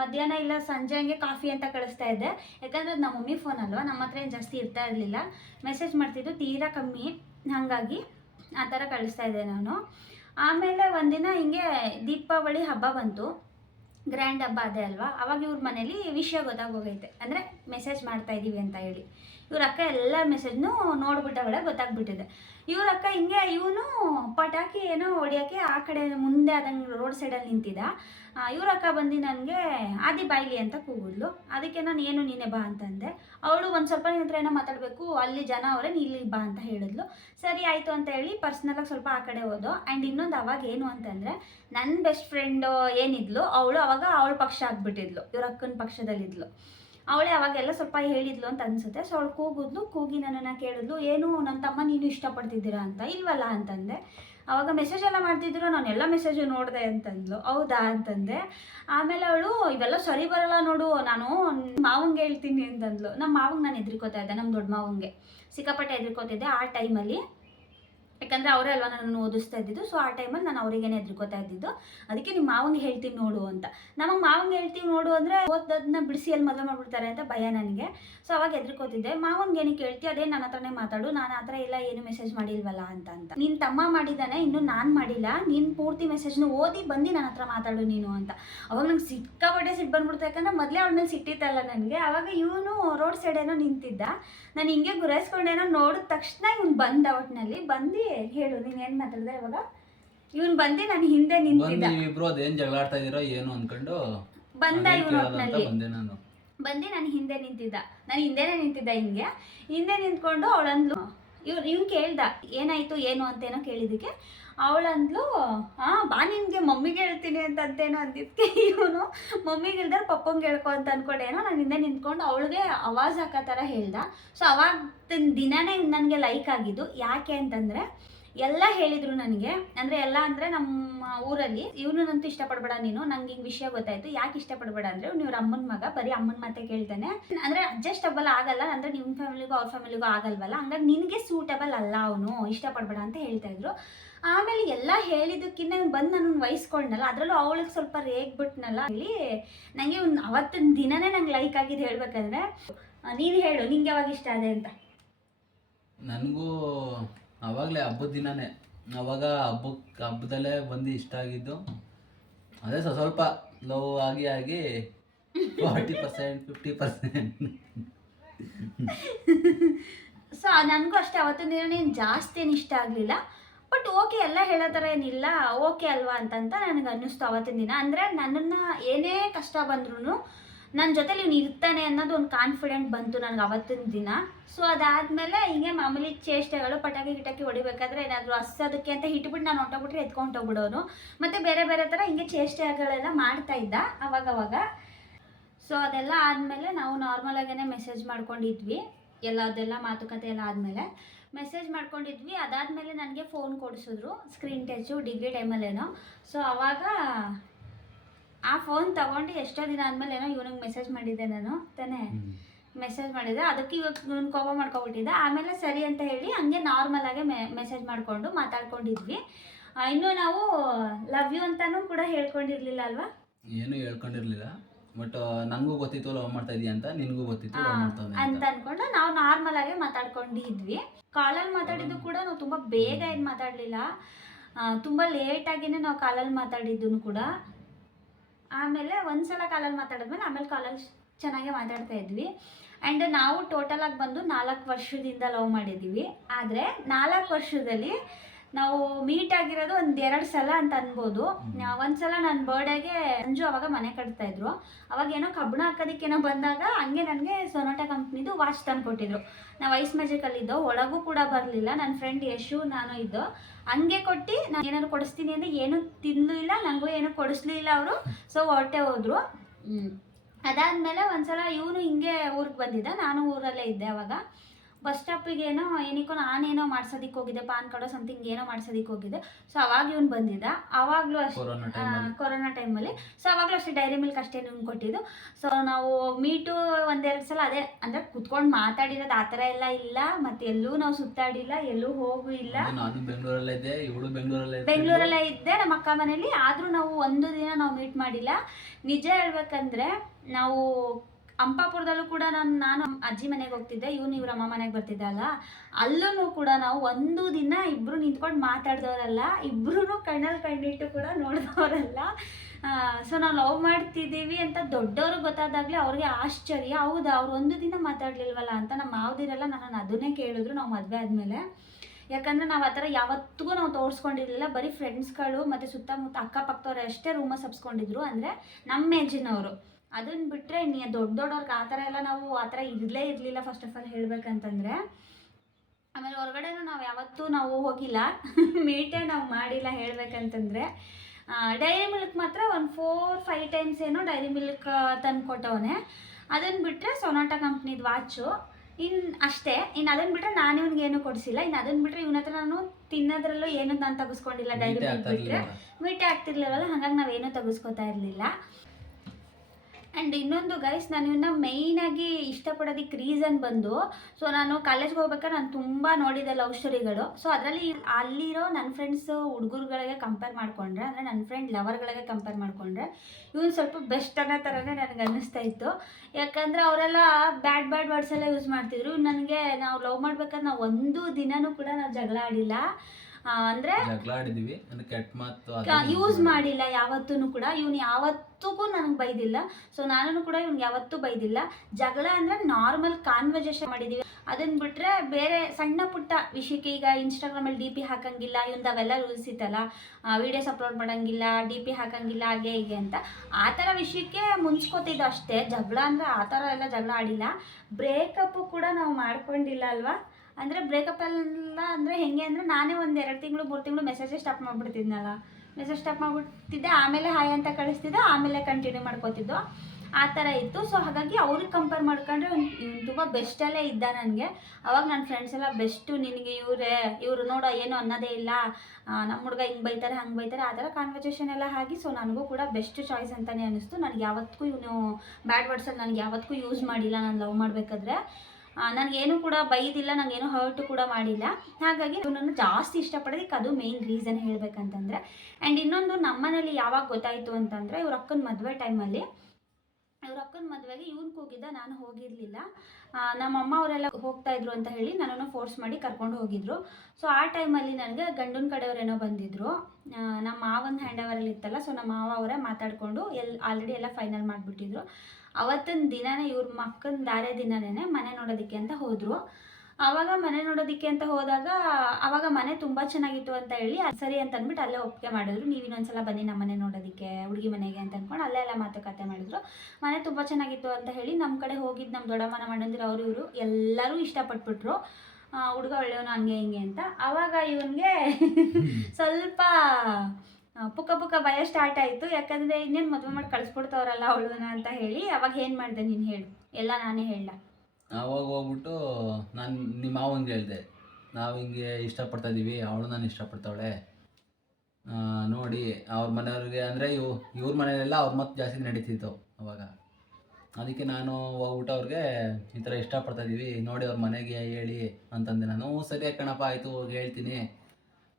ಮಧ್ಯಾಹ್ನ ಇಲ್ಲ ಸಂಜೆ ಹಂಗೆ ಕಾಫಿ ಅಂತ ಕಳಿಸ್ತಾ ಇದ್ದೆ. ಯಾಕಂದರೆ ಅದು ನಮ್ಮ ಮಮ್ಮಿ ಫೋನ್ ಅಲ್ವಾ, ನಮ್ಮ ಹತ್ರ ಏನು ಜಾಸ್ತಿ ಇರ್ತಾ ಇರಲಿಲ್ಲ. ಮೆಸೇಜ್ ಮಾಡ್ತಿದ್ದು ತೀರಾ ಕಮ್ಮಿ, ಹಾಗಾಗಿ ಆ ಥರ ಕಳಿಸ್ತಾ ಇದ್ದೆ ನಾನು. ಆಮೇಲೆ ಒಂದಿನ ಹಿಂಗೆ ದೀಪಾವಳಿ ಹಬ್ಬ ಬಂತು, ಗ್ರ್ಯಾಂಡ್ ಹಬ್ಬ ಅದೇ ಅಲ್ವಾ. ಅವಾಗ ಇವ್ರ ಮನೇಲಿ ವಿಷಯ ಗೊತ್ತಾಗೋಗೈತೆ, ಅಂದರೆ ಮೆಸೇಜ್ ಮಾಡ್ತಾ ಇದ್ದೀವಿ ಅಂತ ಹೇಳಿ. ಇವ್ರ ಅಕ್ಕ ಎಲ್ಲ ಮೆಸೇಜ್ನು ನೋಡ್ಬಿಟ್ಟವಳೆ, ಗೊತ್ತಾಗ್ಬಿಟ್ಟಿದೆ. ಇವ್ರ ಅಕ್ಕ ಹಿಂಗೆ ಇವನು ಪಟಾಕಿ ಏನೋ ಹೊಡಿಯೋಕ್ಕೆ ಆ ಕಡೆ ಮುಂದೆ ಆದಂಗೆ ರೋಡ್ ಸೈಡಲ್ಲಿ ನಿಂತಿದ್ದ. ಇವ್ರ ಅಕ್ಕ ಬಂದು ನನಗೆ ಆದಿ ಬಾಯ್ಲಿ ಅಂತ ಕೂಗಿದ್ಲು. ಅದಕ್ಕೆ ನಾನು ಏನು ನೀನೇ ಬಾ ಅಂತಂದೆ. ಅವಳು ಒಂದು ಸ್ವಲ್ಪ ನಿನ್ನ ಹತ್ರ ಏನೋ ಮಾತಾಡಬೇಕು, ಅಲ್ಲಿ ಜನ ಅವರೇ ನೀ ಇಲ್ಲಿಗೆ ಬಾ ಅಂತ ಹೇಳಿದ್ಲು. ಸರಿ ಆಯಿತು ಅಂತ ಹೇಳಿ ಪರ್ಸ್ನಲಾಗಿ ಸ್ವಲ್ಪ ಆ ಕಡೆ ಹೋದೋ. ಆ್ಯಂಡ್ ಇನ್ನೊಂದು ಅವಾಗ ಏನು ಅಂತಂದರೆ, ನನ್ನ ಬೆಸ್ಟ್ ಫ್ರೆಂಡು ಏನಿದ್ಲು ಅವಳು ಅವಾಗ ಅವಳ ಪಕ್ಷ ಆಗಿಬಿಟ್ಟಿದ್ಲು, ಇವ್ರ ಅಕ್ಕನ ಪಕ್ಷದಲ್ಲಿದ್ಲು. ಅವಳೇ ಅವಾಗೆಲ್ಲ ಸ್ವಲ್ಪ ಹೇಳಿದ್ಲು ಅಂತ ಅನಿಸುತ್ತೆ. ಸೊ ಅವಳು ಕೂಗಿದ್ಲು, ಕೂಗಿ ನನ್ನನ್ನು ಕೇಳಿದ್ಲು, ಏನು ನನ್ನ ತಮ್ಮ ನೀನು ಇಷ್ಟಪಡ್ತಿದ್ದೀರಾ ಅಂತ. ಇಲ್ವಲ್ಲ ಅಂತಂದೆ. ಆವಾಗ ಮೆಸೇಜ್ ಎಲ್ಲ ಮಾಡ್ತಿದ್ರು, ನಾನು ಎಲ್ಲ ಮೆಸೇಜು ನೋಡಿದೆ ಅಂತಂದ್ಲು. ಹೌದಾ ಅಂತಂದೆ. ಆಮೇಲೆ ಅವಳು ಇವೆಲ್ಲ ಸರಿ ಬರಲ್ಲ ನೋಡು, ನಾನು ಮಾವಂಗೆ ಹೇಳ್ತೀನಿ ಅಂತಂದ್ಲು. ನಮ್ಮ ಮಾವಂಗೆ ನಾನು ಎದ್ರಿಕೋತಾ ಇದ್ದೆ, ನಮ್ಮ ದೊಡ್ಡ ಮಾವಂಗೆ ಸಿಕ್ಕಾಪಟ್ಟೆ ಎದ್ರಿಕೋತಿದ್ದೆ ಆ ಟೈಮಲ್ಲಿ. ಯಾಕಂದರೆ ಅವರೇ ಅಲ್ವಾ ನನ್ನನ್ನು ಓದಿಸ್ತಾ ಇದ್ದಿದ್ದು. ಸೊ ಆ ಟೈಮಲ್ಲಿ ನಾನು ಅವರಿಗೇನೆ ಎದ್ರಿಕೋತಾ ಇದ್ದಿದ್ದು. ಅದಕ್ಕೆ ನಿಮ್ಮ ಮಾವಂಗೆ ಹೇಳ್ತೀನಿ ನೋಡು ಅಂತ. ನಮಗೆ ಮಾವಂಗೆ ಹೇಳ್ತೀವಿ ನೋಡು ಅಂದರೆ ಓದೋದನ್ನ ಬಿಡಿಸಿ ಅಲ್ಲಿ ಮದುವೆ ಮಾಡಿಬಿಡ್ತಾರೆ ಅಂತ ಭಯ ನನಗೆ. ಸೊ ಅವಾಗ ಎದ್ರಿಕೋತಿದ್ದೆ. ಮಾವನ್ಗೆ ಏನಕ್ಕೆ ಹೇಳ್ತಿ, ಅದೇ ನನ್ನ ಹತ್ರನೇ ಮಾತಾಡು, ನಾನು ಆ ಥರ ಎಲ್ಲ ಏನು ಮೆಸೇಜ್ ಮಾಡಿಲ್ವಲ್ಲ ಅಂತ. ನಿನ್ನ ತಮ್ಮ ಮಾಡಿದ್ದಾನೆ, ಇನ್ನೂ ನಾನು ಮಾಡಿಲ್ಲ, ನೀನು ಪೂರ್ತಿ ಮೆಸೇಜ್ನ ಓದಿ ಬಂದು ನನ್ನ ಹತ್ರ ಮಾತಾಡು ನೀನು ಅಂತ. ಅವಾಗ ನಂಗೆ ಸಿಕ್ಕಾಪಟ್ಟೆ ಸಿಟ್ಟು ಬಂದ್ಬಿಡ್ತು. ಯಾಕಂದರೆ ಮೊದಲೇ ಅವಳ ಮೇಲೆ ಸಿಟ್ಟಿತ್ತಲ್ಲ ನನಗೆ. ಆವಾಗ ಇವನು ರೋಡ್ ಸೈಡೇನೋ ನಿಂತಿದ್ದ. ನಾನು ಹಿಂಗೆ ಗುರಾಯಿಸ್ಕೊಂಡೇನೋ ನೋಡಿದ ತಕ್ಷಣ ಇವ್ನು ಬಂದ. ಒಟ್ಟಿನಲ್ಲಿ ಬಂದು ಹೇಳು ನೀನು ಏನು ಮಾತಾಡಿದೆ. ಇವಾಗ ಇವನು ಬಂದು ನಾನು ಹಿಂದೆ ನಿಂತಿದ್ದ. ಇಬ್ರು ಅದೇನು ಜಗಳ ಆಡ್ತಾ ಇದೀರೋ ಏನು ಅನ್ಕೊಂಡು ಬಂದ. ಇವನು ಒಟ್ಟಿನಲ್ಲಿ ಬಂದೆ ನಾನು ಹಿಂದೆ ನಿಂತಿದ್ದ. ನಾನು ಹಿಂದೆನೇ ನಿಂತಿದ್ದ. ಹಿಂದೆ ನಿಂತ್ಕೊಂಡು ಅವಳಂದ್ಲು, ಇವ್ನು ಕೇಳ್ದ ಏನಾಯಿತು ಏನು ಅಂತೇನೋ ಕೇಳಿದ್ದಕ್ಕೆ ಅವಳಂದ್ಲು, ಬಾ ನಿನಗೆ ಮಮ್ಮಿಗೆ ಹೇಳ್ತೀನಿ ಅಂತಂತೇನೋ ಅಂದಿದ್ದಕ್ಕೆ ಇವನು ಮಮ್ಮಿಗೆ ಹೇಳ್ದಾರೆ ಪಪ್ಪಂಗೆ ಹೇಳ್ಕೊ ಅಂತ ಅಂದ್ಕೊಂಡೇನೋ. ನಾನು ಹಿಂದೆ ನಿಂತ್ಕೊಂಡು ಅವಳಿಗೆ ಆವಾಜ್ ಹಾಕೋ ಥರ ಹೇಳ್ದ. ಸೊ ಅವಾಗ ದಿನನೇ ನನಗೆ ಲೈಕ್ ಆಗಿದ್ದು. ಯಾಕೆ ಅಂತಂದರೆ ಎಲ್ಲ ಹೇಳಿದರು ನನಗೆ. ಅಂದರೆ ಎಲ್ಲ ಅಂದರೆ ನಮ್ಮ ಊರಲ್ಲಿ ಇವನಂತೂ ಇಷ್ಟಪಡಬೇಡ ನೀನು, ನಂಗೆ ಹಿಂಗೆ ವಿಷಯ ಗೊತ್ತಾಯಿತು. ಯಾಕೆ ಇಷ್ಟಪಡಬೇಡ ಅಂದರೆ ಇವ್ರ ಅಮ್ಮನ ಮಗ, ಬರೀ ಅಮ್ಮನ ಮಾತೆ ಕೇಳ್ತಾನೆ. ಅಂದರೆ ಅಡ್ಜಸ್ಟಬಲ್ ಆಗಲ್ಲ, ಅಂದರೆ ನಿಮ್ಮ ಫ್ಯಾಮಿಲಿಗೂ ಅವ್ರ ಫ್ಯಾಮಿಲಿಗೂ ಆಗಲ್ವಲ್ಲ, ಹಂಗಾಗಿ ನಿನಗೆ ಸೂಟಬಲ್ ಅಲ್ಲ ಅವನು, ಇಷ್ಟಪಡಬೇಡ ಅಂತ ಹೇಳ್ತಾಯಿದ್ರು. ಆಮೇಲೆ ಎಲ್ಲ ಹೇಳಿದ್ದಕ್ಕಿಂತ ಇವ್ನು ಬಂದು ನನ್ನ ವಹಿಸ್ಕೊಂಡಲ್ಲ, ಅದರಲ್ಲೂ ಅವಳಿಗೆ ಸ್ವಲ್ಪ ರೇಗ್ಬಿಟ್ನಲ್ಲ ಹೇಳಿ ನನಗೆ ಅವತ್ತಿನ ದಿನನೇ ನಂಗೆ ಲೈಕ್ ಆಗಿದ್ದು. ಹೇಳ್ಬೇಕಂದ್ರೆ ನೀನು ಹೇಳು ನಿಂಗೆ ಯಾವಾಗ ಇಷ್ಟ ಅದೇ ಅಂತ. ನನಗೂ ಆವಾಗಲೇ ಹಬ್ಬದ ದಿನನೇ, ಅವಾಗ ಹಬ್ಬದಲ್ಲೇ ಬಂದು ಇಷ್ಟ ಆಗಿದ್ದು. ಅದೇ ಸ್ವಲ್ಪ ಲವ್ ಆಗಿ 40% 50%. ಸೊ ನನಗೂ ಅಷ್ಟೇ ಅವತ್ತಿನ ದಿನ ಏನು ಜಾಸ್ತಿ ಏನು ಇಷ್ಟ ಆಗಲಿಲ್ಲ. ಬಟ್ ಓಕೆ, ಎಲ್ಲ ಹೇಳೋ ಥರ ಏನಿಲ್ಲ, ಓಕೆ ಅಲ್ವಾ ಅಂತಂತ ನನಗೆ ಅನ್ನಿಸ್ತು ಅವತ್ತಿನ ದಿನ. ಅಂದರೆ ನನ್ನನ್ನು ಏನೇ ಕಷ್ಟ ಬಂದ್ರೂ ನನ್ನ ಜೊತೆಲಿ ಇವ್ನು ಇರ್ತಾನೆ ಅನ್ನೋದು ಒಂದು ಕಾನ್ಫಿಡೆಂಟ್ ಬಂತು ನನಗೆ ಅವತ್ತಿನ ದಿನ. ಸೊ ಅದಾದಮೇಲೆ ಹಿಂಗೆ ಮಾಮೂಲಿ ಚೇಷ್ಟೆಗಳು, ಪಟಾಕಿ ಗಿಟಾಕಿ ಹೊಡಿಬೇಕಾದ್ರೆ ಏನಾದರೂ ಹಸ್ಸೋದಕ್ಕೆ ಅಂತ ಇಟ್ಬಿಟ್ಟು ನಾನು ಹೊಂಟೋಗ್ಬಿಟ್ರೆ ಎತ್ಕೊಂಡು ಹೋಗ್ಬಿಡೋನು. ಮತ್ತು ಬೇರೆ ಬೇರೆ ಥರ ಹಿಂಗೆ ಚೇಷ್ಟೆಗಳೆಲ್ಲ ಮಾಡ್ತಾಯಿದ್ದ ಅವಾಗವಾಗ. ಸೊ ಅದೆಲ್ಲ ಆದಮೇಲೆ ನಾವು ನಾರ್ಮಲಾಗೇ ಮೆಸೇಜ್ ಮಾಡ್ಕೊಂಡಿದ್ವಿ. ಅದೆಲ್ಲ ಮಾತುಕತೆ ಎಲ್ಲ ಆದಮೇಲೆ ಮೆಸೇಜ್ ಮಾಡ್ಕೊಂಡಿದ್ವಿ. ಅದಾದಮೇಲೆ ನನಗೆ ಫೋನ್ ಕೊಡಿಸಿದ್ರು, ಸ್ಕ್ರೀನ್ ಟಚ್ಚು, ಡಿಗ್ರಿ ಟೈಮಲ್ಲೇನೋ. ಸೊ ಅವಾಗ ಆ ಫೋನ್ ತೊಗೊಂಡು ಎಷ್ಟೋ ದಿನ ಆದಮೇಲೆ ಏನೋ ಇವನಿಗೆ ಮೆಸೇಜ್ ಮಾಡಿದ್ದೆ ನಾನು ತಾನೇ. ಮೆಸೇಜ್ ಮಾಡಿದ್ದೆ, ಅದಕ್ಕೆ ಇವಾಗ ಇವನು ಕೋಪ ಮಾಡ್ಕೊಬಿಟ್ಟಿದ್ದೆ. ಆಮೇಲೆ ಸರಿ ಅಂತ ಹೇಳಿ ಹಂಗೆ ನಾರ್ಮಲಾಗೆ ಮೆಸೇಜ್ ಮಾಡಿಕೊಂಡು ಮಾತಾಡ್ಕೊಂಡಿದ್ವಿ. ಇನ್ನೂ ನಾವು ಲವ್ ಯು ಅಂತಲೂ ಕೂಡ ಹೇಳ್ಕೊಂಡಿರಲಿಲ್ಲ ಅಲ್ವಾ? ಏನೂ ಹೇಳ್ಕೊಂಡಿರಲಿಲ್ಲ. ಬಟ್ ನನಗೂ ಗೊತ್ತಿತ್ತು ಲವ್ ಮಾಡ್ತಾ ಇದೀಯ ಅಂತ, ನಿನಗೂ ಗೊತ್ತಿತ್ತು ಲವ್ ಮಾಡ್ತಾನೆ ಅಂತ ಅಂದ್ಕೊಂಡು ನಾವು ನಾರ್ಮಲಾಗೆ ಮಾತಾಡ್ಕೊಂಡಿದ್ವಿ. ಕಾಲಲ್ಲಿ ಮಾತಾಡಿದ್ದು ಕೂಡ ನಾವು ತುಂಬ ಬೇಗ ಏನು ಮಾತಾಡಲಿಲ್ಲ, ತುಂಬ ಲೇಟಾಗಿಯೇ ನಾವು ಕಾಲಲ್ಲಿ ಮಾತಾಡಿದ್ದು ಕೂಡ. ಆಮೇಲೆ ಒಂದ್ಸಲ ಕಾಲಲ್ಲಿ ಮಾತಾಡಿದ್ಮೇಲೆ ಆಮೇಲೆ ಕಾಲಲ್ಲಿ ಚೆನ್ನಾಗೇ ಮಾತಾಡ್ತಾ ಇದ್ವಿ. ಆ್ಯಂಡ್ ನಾವು ಟೋಟಲಾಗಿ ಬಂದು 4 ವರ್ಷದಿಂದ ಲವ್ ಮಾಡಿದ್ದೀವಿ. ಆದರೆ 4 ವರ್ಷದಲ್ಲಿ ನಾವು ಮೀಟ್ ಆಗಿರೋದು ಒಂದ್ 2 ಸಲ ಅಂತ ಅನ್ಬೋದು. ಒಂದ್ಸಲ ನನ್ನ ಬರ್ಡೇಗೆ ಅಂಜು ಅವಾಗ ಮನೆ ಕಟ್ತಾ ಇದ್ರು. ಅವಾಗ ಏನೋ ಕಬ್ಬಣ ಹಾಕೋದಕ್ಕೇನೋ ಬಂದಾಗ ಹಂಗೆ ನನಗೆ ಸೊನಾಟಾ ಕಂಪ್ನಿದು ವಾಚ್ ತಂದು ಕೊಟ್ಟಿದ್ರು. ನಾವು ಐಸ್ ಮ್ಯಾಜಿಕಲ್ಲಿ ಇದ್ದೋ, ಒಳಗೂ ಕೂಡ ಬರಲಿಲ್ಲ. ನನ್ನ ಫ್ರೆಂಡ್ ಯಶು ನಾನು ಇದ್ದೋ, ಹಂಗೆ ಕೊಟ್ಟು ನಾನು ಏನಾದ್ರು ಕೊಡಿಸ್ತೀನಿ ಅಂದರೆ ಏನೂ ತಿನ್ನಲೂ ಇಲ್ಲ, ನನಗೂ ಏನೂ ಕೊಡಿಸ್ಲೂ ಇಲ್ಲ ಅವರು. ಸೊ ಹೊರಟೆ ಹೋದ್ರು. ಅದಾದಮೇಲೆ ಒಂದ್ಸಲ ಇವನು ಹಿಂಗೆ ಊರಿಗೆ ಬಂದಿದ್ದ, ನಾನು ಊರಲ್ಲೇ ಇದ್ದೆ. ಅವಾಗ ಬಸ್ ಸ್ಟಾಪಿಗೇನೋ ಏನಕ್ಕೋ ನಾನೇನೋ ಮಾಡ್ಸೋದಕ್ಕೆ ಹೋಗಿದ್ದೆ, ಪಾನ್ ಕಾರ್ಡೋ ಸಮಥಿಂಗ್ ಏನೋ ಮಾಡ್ಸೋದಕ್ಕೆ ಹೋಗಿದ್ದೆ. ಸೊ ಅವಾಗ ಇವ್ನು ಬಂದಿದ್ದ. ಅವಾಗಲೂ ಅಷ್ಟೇ ಕೊರೋನಾ ಟೈಮಲ್ಲಿ. ಸೊ ಅವಾಗಲೂ ಅಷ್ಟೇ ಡೈರಿ ಮಿಲ್ಕ್ ಅಷ್ಟೇ ಇವ್ನು ಕೊಟ್ಟಿದ್ದು. ಸೊ ನಾವು ಮೀಟು 1-2 ಸಲ ಅದೇ ಅಂದರೆ ಕುತ್ಕೊಂಡು ಮಾತಾಡಿರೋದು ಆ ಥರ ಎಲ್ಲ ಇಲ್ಲ. ಮತ್ತು ಎಲ್ಲೂ ನಾವು ಸುತ್ತಾಡಿಲ್ಲ, ಎಲ್ಲೂ ಹೋಗೂ ಇಲ್ಲ. ನಾನು ಬೆಂಗಳೂರಲ್ಲೇ ಇದ್ದೆ, ಇವಳು ಬೆಂಗಳೂರಲ್ಲೇ ಇದ್ದೆ ನಮ್ಮ ಅಕ್ಕ ಮನೇಲಿ. ಆದರೂ ನಾವು ಒಂದು ದಿನ ನಾವು ಮೀಟ್ ಮಾಡಿಲ್ಲ. ನಿಜ ಹೇಳ್ಬೇಕಂದ್ರೆ ನಾವು ಅಂಪಾಪುರದಲ್ಲೂ ಕೂಡ ನಾನು ಅಜ್ಜಿ ಮನೆಗೆ ಹೋಗ್ತಿದ್ದೆ, ಇವ್ರ ಅಮ್ಮ ಮನೆಗೆ ಬರ್ತಿದ್ದಲ್ಲ, ಅಲ್ಲೂ ಕೂಡ ನಾವು ಒಂದು ದಿನ ಇಬ್ಬರು ನಿಂತ್ಕೊಂಡು ಮಾತಾಡ್ದವರಲ್ಲ, ಇಬ್ಬರೂ ಕಣ್ಣಲ್ಲಿ ಕಣ್ಣಿಟ್ಟು ಕೂಡ ನೋಡಿದವರಲ್ಲ. ಸೊ ನಾವು ಲವ್ ಮಾಡ್ತಿದ್ದೀವಿ ಅಂತ ದೊಡ್ಡವ್ರಿಗೆ ಗೊತ್ತಾದಾಗಲೇ ಅವ್ರಿಗೆ ಆಶ್ಚರ್ಯ, ಹೌದಾ ಅವ್ರು ಒಂದು ದಿನ ಮಾತಾಡಲಿಲ್ವಲ್ಲ ಅಂತ. ನಮ್ಮ ಮಾವದಿರೆಲ್ಲ ನನ್ನನ್ನು ಅದನ್ನೇ ಕೇಳಿದ್ರು ನಾವು ಮದುವೆ ಆದಮೇಲೆ. ಯಾಕಂದರೆ ನಾವು ಆ ಥರ ಯಾವತ್ತಿಗೂ ನಾವು ತೋರಿಸ್ಕೊಂಡಿರಲಿಲ್ಲ. ಬರೀ ಫ್ರೆಂಡ್ಸ್ಗಳು ಮತ್ತು ಸುತ್ತಮುತ್ತ ಅಕ್ಕಪಕ್ಕದವ್ರು ಅಷ್ಟೇ ರೂಮಲ್ಲಿ ಸಬ್ಸ್ಕೊಂಡಿದ್ರು, ಅಂದರೆ ನಮ್ಮ ಏಜಿನವರು. ಅದನ್ನು ಬಿಟ್ಟರೆ ದೊಡ್ಡವ್ರಿಗೆ ಆ ಥರ ಎಲ್ಲ ನಾವು ಆ ಥರ ಇರಲಿಲ್ಲ ಫಸ್ಟ್ ಆಫ್ ಆಲ್ ಹೇಳ್ಬೇಕಂತಂದರೆ. ಆಮೇಲೆ ಹೊರಗಡೆನೂ ನಾವು ಯಾವತ್ತೂ ನಾವು ಹೋಗಿಲ್ಲ, ಮೀಟೇ ನಾವು ಮಾಡಿಲ್ಲ ಹೇಳ್ಬೇಕಂತಂದರೆ. ಡೈರಿ ಮಿಲ್ಕ್ ಮಾತ್ರ ಒಂದು 4-5 ಟೈಮ್ಸ್ ಏನೋ ಡೈರಿ ಮಿಲ್ಕ್ ತಂದು ಕೊಟ್ಟವನೇ. ಅದನ್ನು ಬಿಟ್ಟರೆ ಸೊನಾಟಾ ಕಂಪ್ನಿದು ವಾಚು ಅಷ್ಟೇ. ಇನ್ನು ಅದನ್ನು ಬಿಟ್ಟರೆ ನಾನು ಇವ್ನಿಗೆ ಏನೂ ಕೊಡಿಸಿಲ್ಲ. ಇನ್ನು ಅದನ್ನು ಬಿಟ್ಟರೆ ಇವನ ಹತ್ರ ನಾನು ತಿನ್ನೋದ್ರಲ್ಲೂ ಏನೂ ನಾನು ತೆಗೆಸ್ಕೊಂಡಿಲ್ಲ. ಡೈರಿ ಮಿಲ್ಕ್ ಬಿಟ್ಟರೆ ಮೀಟೇ ಆಗ್ತಿರ್ಲಿಲ್ಲವಲ್ಲ, ಹಾಗಾಗಿ ನಾವೇನೂ ತೆಗೆಸ್ಕೊತಾ ಇರಲಿಲ್ಲ. ಆ್ಯಂಡ್ ಇನ್ನೊಂದು ಗೈಸ್, ನಾನು ಇವನ್ನ ಮೇಯ್ನಾಗಿ ಇಷ್ಟಪಡೋದಕ್ಕೆ ರೀಸನ್ ಬಂದು, ಸೊ ನಾನು ಕಾಲೇಜ್ಗೆ ಹೋಗ್ಬೇಕಾದ್ರೆ ನಾನು ತುಂಬ ನೋಡಿದೆ ಲವ್ ಸ್ಟೋರಿಗಳು. ಸೊ ಅದರಲ್ಲಿ ಅಲ್ಲಿರೋ ನನ್ನ ಫ್ರೆಂಡ್ಸು ಹುಡುಗರುಗಳಿಗೆ ಕಂಪೇರ್ ಮಾಡಿಕೊಂಡ್ರೆ, ಅಂದರೆ ನನ್ನ ಫ್ರೆಂಡ್ ಲವರ್ಗಳಿಗೆ ಕಂಪೇರ್ ಮಾಡಿಕೊಂಡ್ರೆ ಇವನು ಸ್ವಲ್ಪ ಬೆಸ್ಟ್ ಅನ್ನೋ ಥರನೇ ನನಗೆ ಅನ್ನಿಸ್ತಾ ಇತ್ತು. ಯಾಕಂದರೆ ಅವರೆಲ್ಲ ಬ್ಯಾಡ್ ವರ್ಡ್ಸ್ ಎಲ್ಲ ಯೂಸ್ ಮಾಡ್ತಿದ್ರು. ನನಗೆ ನಾವು ಲವ್ ಮಾಡ್ಬೇಕಾದ್ರೆ ನಾವು ಒಂದು ದಿನವೂ ಕೂಡ ನಾವು ಜಗಳ ಆಡಿಲ್ಲ, ಅಂದರೆ ಜಗಳ ಆಡಿದ್ದೀವಿ, ಕೆಟ್ಟ ಮಾತು ಯೂಸ್ ಮಾಡಿಲ್ಲ ಯಾವತ್ತೂ ಕೂಡ. ಇವನು ಯಾವತ್ತಿಗೂ ನನಗೆ ಬೈದಿಲ್ಲ. ಸೊ ನಾನು ಕೂಡ ಇವ್ನಿಗೆ ಯಾವತ್ತೂ ಬೈದಿಲ್ಲ. ಜಗಳ ಅಂದರೆ ನಾರ್ಮಲ್ ಕಾನ್ವರ್ಸೇಷನ್ ಮಾಡಿದ್ದೀವಿ. ಅದನ್ನು ಬಿಟ್ಟರೆ ಬೇರೆ ಸಣ್ಣ ಪುಟ್ಟ ವಿಷಯಕ್ಕೆ, ಈಗ ಇನ್ಸ್ಟಾಗ್ರಾಮಲ್ಲಿ DP ಹಾಕಂಗಿಲ್ಲ, ಇವಂದು ಅವೆಲ್ಲ ರೂಲ್ಸ್ ಇತ್ತಲ್ಲ, ವೀಡಿಯೋಸ್ ಅಪ್ಲೋಡ್ ಮಾಡೋಂಗಿಲ್ಲ, DP ಹಾಕಂಗಿಲ್ಲ, ಹಾಗೆ ಹೀಗೆ ಅಂತ ಆ ಥರ ವಿಷಯಕ್ಕೆ ಮುನ್ಸ್ಕೋತಿದ್ದು ಅಷ್ಟೇ. ಜಗಳ ಅಂದರೆ ಆ ಥರ ಎಲ್ಲ ಜಗಳ ಆಡಿಲ್ಲ. ಬ್ರೇಕಪ್ಪು ಕೂಡ ನಾವು ಮಾಡ್ಕೊಂಡಿಲ್ಲ ಅಲ್ವಾ. ಅಂದರೆ ಬ್ರೇಕಪ್ ಎಲ್ಲ ಅಂದರೆ ಹೆಂಗೆ ಅಂದರೆ, ನಾನೇ ಒಂದು 2 ತಿಂಗಳು 3 ತಿಂಗಳು ಮೆಸೇಜೇ ಸ್ಟಾಪ್ ಮಾಡಿಬಿಡ್ತಿದ್ನಲ್ಲ. ಮೆಸೇಜ್ ಸ್ಟಾಪ್ ಮಾಡಿಬಿಡ್ತಿದ್ದೆ, ಆಮೇಲೆ ಹಾಯ್ ಅಂತ ಕಳಿಸ್ತಿದ್ದೆ, ಆಮೇಲೆ ಕಂಟಿನ್ಯೂ ಮಾಡ್ಕೋತಿದ್ದು, ಆ ಥರ ಇತ್ತು. ಸೊ ಹಾಗಾಗಿ ಅವ್ರಿಗೆ ಕಂಪೇರ್ ಮಾಡ್ಕೊಂಡ್ರೆ ಇವ್ನು ತುಂಬ ಬೆಸ್ಟಲ್ಲೇ ಇದ್ದ ನನಗೆ. ಅವಾಗ ನನ್ನ ಫ್ರೆಂಡ್ಸ್ ಎಲ್ಲ ಬೆಸ್ಟು, ನಿನಗೆ ಇವರು ನೋಡೋ ಏನೋ ಅನ್ನೋದೇ ಇಲ್ಲ, ನಮ್ಮ ಹುಡುಗ ಹಿಂಗೆ ಬೈತಾರೆ ಹಂಗೆ ಬೈತಾರೆ, ಆ ಥರ ಕಾನ್ವರ್ಸೇಷನ್ ಎಲ್ಲ ಆಗಿ. ಸೊ ನನಗೂ ಕೂಡ ಬೆಸ್ಟ್ ಚಾಯ್ಸ್ ಅಂತಲೇ ಅನ್ನಿಸ್ತು. ನನಗೆ ಯಾವತ್ತಿಗೂ ಇವನು ಬ್ಯಾಡ್ ವರ್ಡ್ಸಲ್ಲಿ ನನಗೆ ಯಾವತ್ತಿಗೂ ಯೂಸ್ ಮಾಡಿಲ್ಲ. ನಾನು ಲವ್ ಮಾಡಬೇಕಾದ್ರೆ ನನಗೇನು ಕೂಡ ಬೈದಿಲ್ಲ, ನನಗೇನು ಹರ್ಟು ಕೂಡ ಮಾಡಿಲ್ಲ. ಹಾಗಾಗಿ ಇವನನ್ನು ಜಾಸ್ತಿ ಇಷ್ಟಪಡೋದಕ್ಕೆ ಅದು ಮೇಯ್ನ್ ರೀಸನ್ ಹೇಳಬೇಕಂತಂದರೆ. ಆ್ಯಂಡ್ ಇನ್ನೊಂದು, ನಮ್ಮನೇಲಿ ಯಾವಾಗ ಗೊತ್ತಾಯಿತು ಅಂತಂದರೆ, ಇವ್ರ ಅಕ್ಕನ ಮದುವೆ ಟೈಮಲ್ಲಿ, ಇವ್ರ ಅಕ್ಕನ ಮದುವೆಗೆ ಇವ್ನು ಕೂಗಿದ್ದ, ನಾನು ಹೋಗಿರಲಿಲ್ಲ. ನಮ್ಮಮ್ಮ ಅವರೆಲ್ಲ ಹೋಗ್ತಾಯಿದ್ರು ಅಂತ ಹೇಳಿ ನನ್ನನ್ನು ಫೋರ್ಸ್ ಮಾಡಿ ಕರ್ಕೊಂಡು ಹೋಗಿದ್ರು. ಸೊ ಆ ಟೈಮಲ್ಲಿ ನನಗೆ ಗಂಡನ ಕಡೆಯವರೇನೋ ಬಂದಿದ್ದರು. ನಮ್ಮ ಮಾವನ ಹ್ಯಾಂಡ್ ಓವರಲ್ಲಿ ಇತ್ತಲ್ಲ, ಸೊ ನಮ್ಮ ಮಾವ ಅವರೇ ಮಾತಾಡಿಕೊಂಡು ಆಲ್ರೆಡಿ ಎಲ್ಲ ಫೈನಲ್ ಮಾಡಿಬಿಟ್ಟಿದ್ರು. ಅವತ್ತಿನ ದಿನವೇ ಇವ್ರ ಮಕ್ಕನ ದಾರೆ ದಿನವೇ ಮನೆ ನೋಡೋದಕ್ಕೆ ಅಂತ ಹೋದರು. ಆವಾಗ ಮನೆ ನೋಡೋದಕ್ಕೆ ಅಂತ ಹೋದಾಗ ಆವಾಗ ಮನೆ ತುಂಬ ಚೆನ್ನಾಗಿತ್ತು ಅಂತ ಹೇಳಿ ಸರಿ ಅಂತ ಅಂದ್ಬಿಟ್ಟು ಅಲ್ಲೇ ಒಪ್ಪಿಗೆ ಮಾಡಿದ್ರು. ನೀವು ಇನ್ನೊಂದ್ಸಲ ಬನ್ನಿ ನಮ್ಮ ಮನೆ ನೋಡೋದಕ್ಕೆ, ಹುಡುಗಿ ಮನೆಗೆ ಅಂತ ಅಂದ್ಕೊಂಡು ಅಲ್ಲೇ ಎಲ್ಲ ಮಾತುಕತೆ ಮಾಡಿದ್ರು. ಮನೆ ತುಂಬ ಚೆನ್ನಾಗಿತ್ತು ಅಂತ ಹೇಳಿ ನಮ್ಮ ಕಡೆ ಹೋಗಿದ್ದು ನಮ್ಮ ದೊಡ್ಡಮ್ಮನ ಮಾಡಂದಿರು ಅವರು ಇವರು ಎಲ್ಲರೂ ಇಷ್ಟಪಟ್ಬಿಟ್ರು. ಹುಡುಗ ಒಳ್ಳೆಯವನು ಹಂಗೆ ಹಿಂಗೆ ಅಂತ. ಆವಾಗ ಇವನಿಗೆ ಸ್ವಲ್ಪ ಪುಕ್ಕ ಭಯ ಸ್ಟಾರ್ಟ್ ಆಯಿತು. ಯಾಕಂದರೆ ಇನ್ನೇನು ಮದುವೆ ಮಾಡಿ ಕಳಿಸ್ಬಿಡ್ತವ್ರಲ್ಲ ಅವಳನ್ನ ಅಂತ ಹೇಳಿ. ಅವಾಗ ಏನು ಮಾಡಿದೆ ನೀನು ಹೇಳು, ಎಲ್ಲ ನಾನೇ ಹೇಳ. ಆವಾಗ ಹೋಗ್ಬಿಟ್ಟು ನಾನು ನಿಮ್ಮ ಮಾವಂಗೆ ಹೇಳಿದೆ, ನಾವು ಹಿಂಗೆ ಇಷ್ಟಪಡ್ತಾ ಇದ್ದೀವಿ, ಅವಳು ನಾನು ಇಷ್ಟಪಡ್ತಾವಳೆ ನೋಡಿ. ಅವ್ರ ಮನೆಯವ್ರಿಗೆ ಅಂದರೆ ಇವ್ರ ಮನೆಯಲ್ಲೆಲ್ಲ ಅವ್ರ ಮತ್ತೆ ಜಾಸ್ತಿ ನಡೀತಿತ್ತು ಅವಾಗ. ಅದಕ್ಕೆ ನಾನು ಹೋಗ್ಬಿಟ್ಟು ಅವ್ರಿಗೆ ಈ ಥರ ಇಷ್ಟಪಡ್ತಾ ಇದ್ದೀವಿ ನೋಡಿ, ಅವ್ರ ಮನೆಗೆ ಹೇಳಿ ಅಂತಂದೆ. ನಾನು ಸರಿ ಕಣಪ್ಪ ಆಯಿತು ಹೇಳ್ತೀನಿ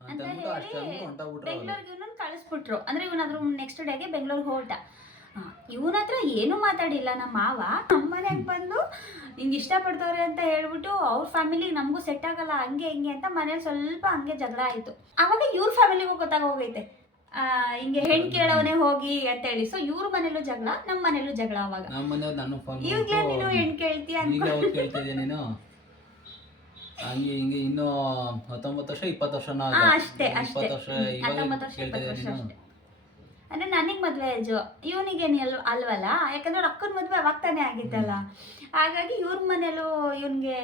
ಅಂತ ಅಂದ್ಬಿಟ್ಟು ಅಷ್ಟೊಂದು ಹೊಂಟೋಗ್ಬಿಟ್ರು. ಬೆಂಗಳೂರಿಗೆ ಇವನನ್ನು ಕಳಿಸ್ಬಿಟ್ರು. ಅಂದರೆ ಇವನಾದ್ರೂ ನೆಕ್ಸ್ಟ್ ಡೇಗೆ ಬೆಂಗಳೂರಿಗೆ ಹೊರಟ. ಇವನ ಹತ್ರ ಏನೂ ಮಾತಾಡಿಲ್ಲ ನಮ್ಮ ಮಾವ. ನಮ್ಮ ಮನೆಗೆ ಬಂದು ಹಿಂಗೆ ಇಷ್ಟಪಡ್ತವ್ರೆ ಅಂತ ಹೇಳ್ಬಿಟ್ಟು ಅವ್ರ ಫ್ಯಾಮಿಲಿಗೆ ನಮಗೂ ಸೆಟ್ ಆಗಲ್ಲ ಹಂಗೆ ಹಿಂಗೆ ಅಂತ ಮನೇಲಿ ಸ್ವಲ್ಪ ಹಂಗೆ ಜಗಳ ಆಯಿತು. ಆವಾಗ ಇವ್ರ ಫ್ಯಾಮಿಲಿಗೂ ಗೊತ್ತಾಗೋಗೈತೆ ಹಿಂಗೆ ಹೆಣ್ಣು ಕೇಳೋನೇ ಹೋಗಿ ಅಂತೇಳಿ. ಸೊ ಇವ್ರ ಮನೇಲೂ ಜಗಳ, ನಮ್ಮ ಮನೇಲೂ ಜಗಳ. ಅವಾಗ ನಮ್ಮ ಮನೆಯವ್ರು ನಾನು ಫೋನ್ ಈಗಲೇ ನೀನು ಹೆಣ್ಣು ಕೇಳ್ತೀಯ ಅಂತ ಕೇಳ್ತಿದ್ದೆ. ನೀನು ಹಂಗೆ ಹಿಂಗೆ ಇನ್ನೂ 19 ವರ್ಷ 20 ವರ್ಷನ ಅಷ್ಟೇ 20 ವರ್ಷ ಇವಾಗ 19 ವರ್ಷ ಕೇಳ್ತಾ 20 ವರ್ಷ ನೀನು ಅಷ್ಟೇ. ಅಂದರೆ ನನಗೆ ಮದುವೆ ಏಜು, ಇವನಿಗೇನು ಅಲ್ವಲ್ಲ, ಯಾಕಂದ್ರೆ ಅವ್ರ ಅಕ್ಕನ ಮದುವೆ ಅವಾಗ ತಾನೇ ಆಗಿತ್ತಲ್ಲ. ಹಾಗಾಗಿ ಇವ್ರ ಮನೇಲೂ ಇವನಿಗೆ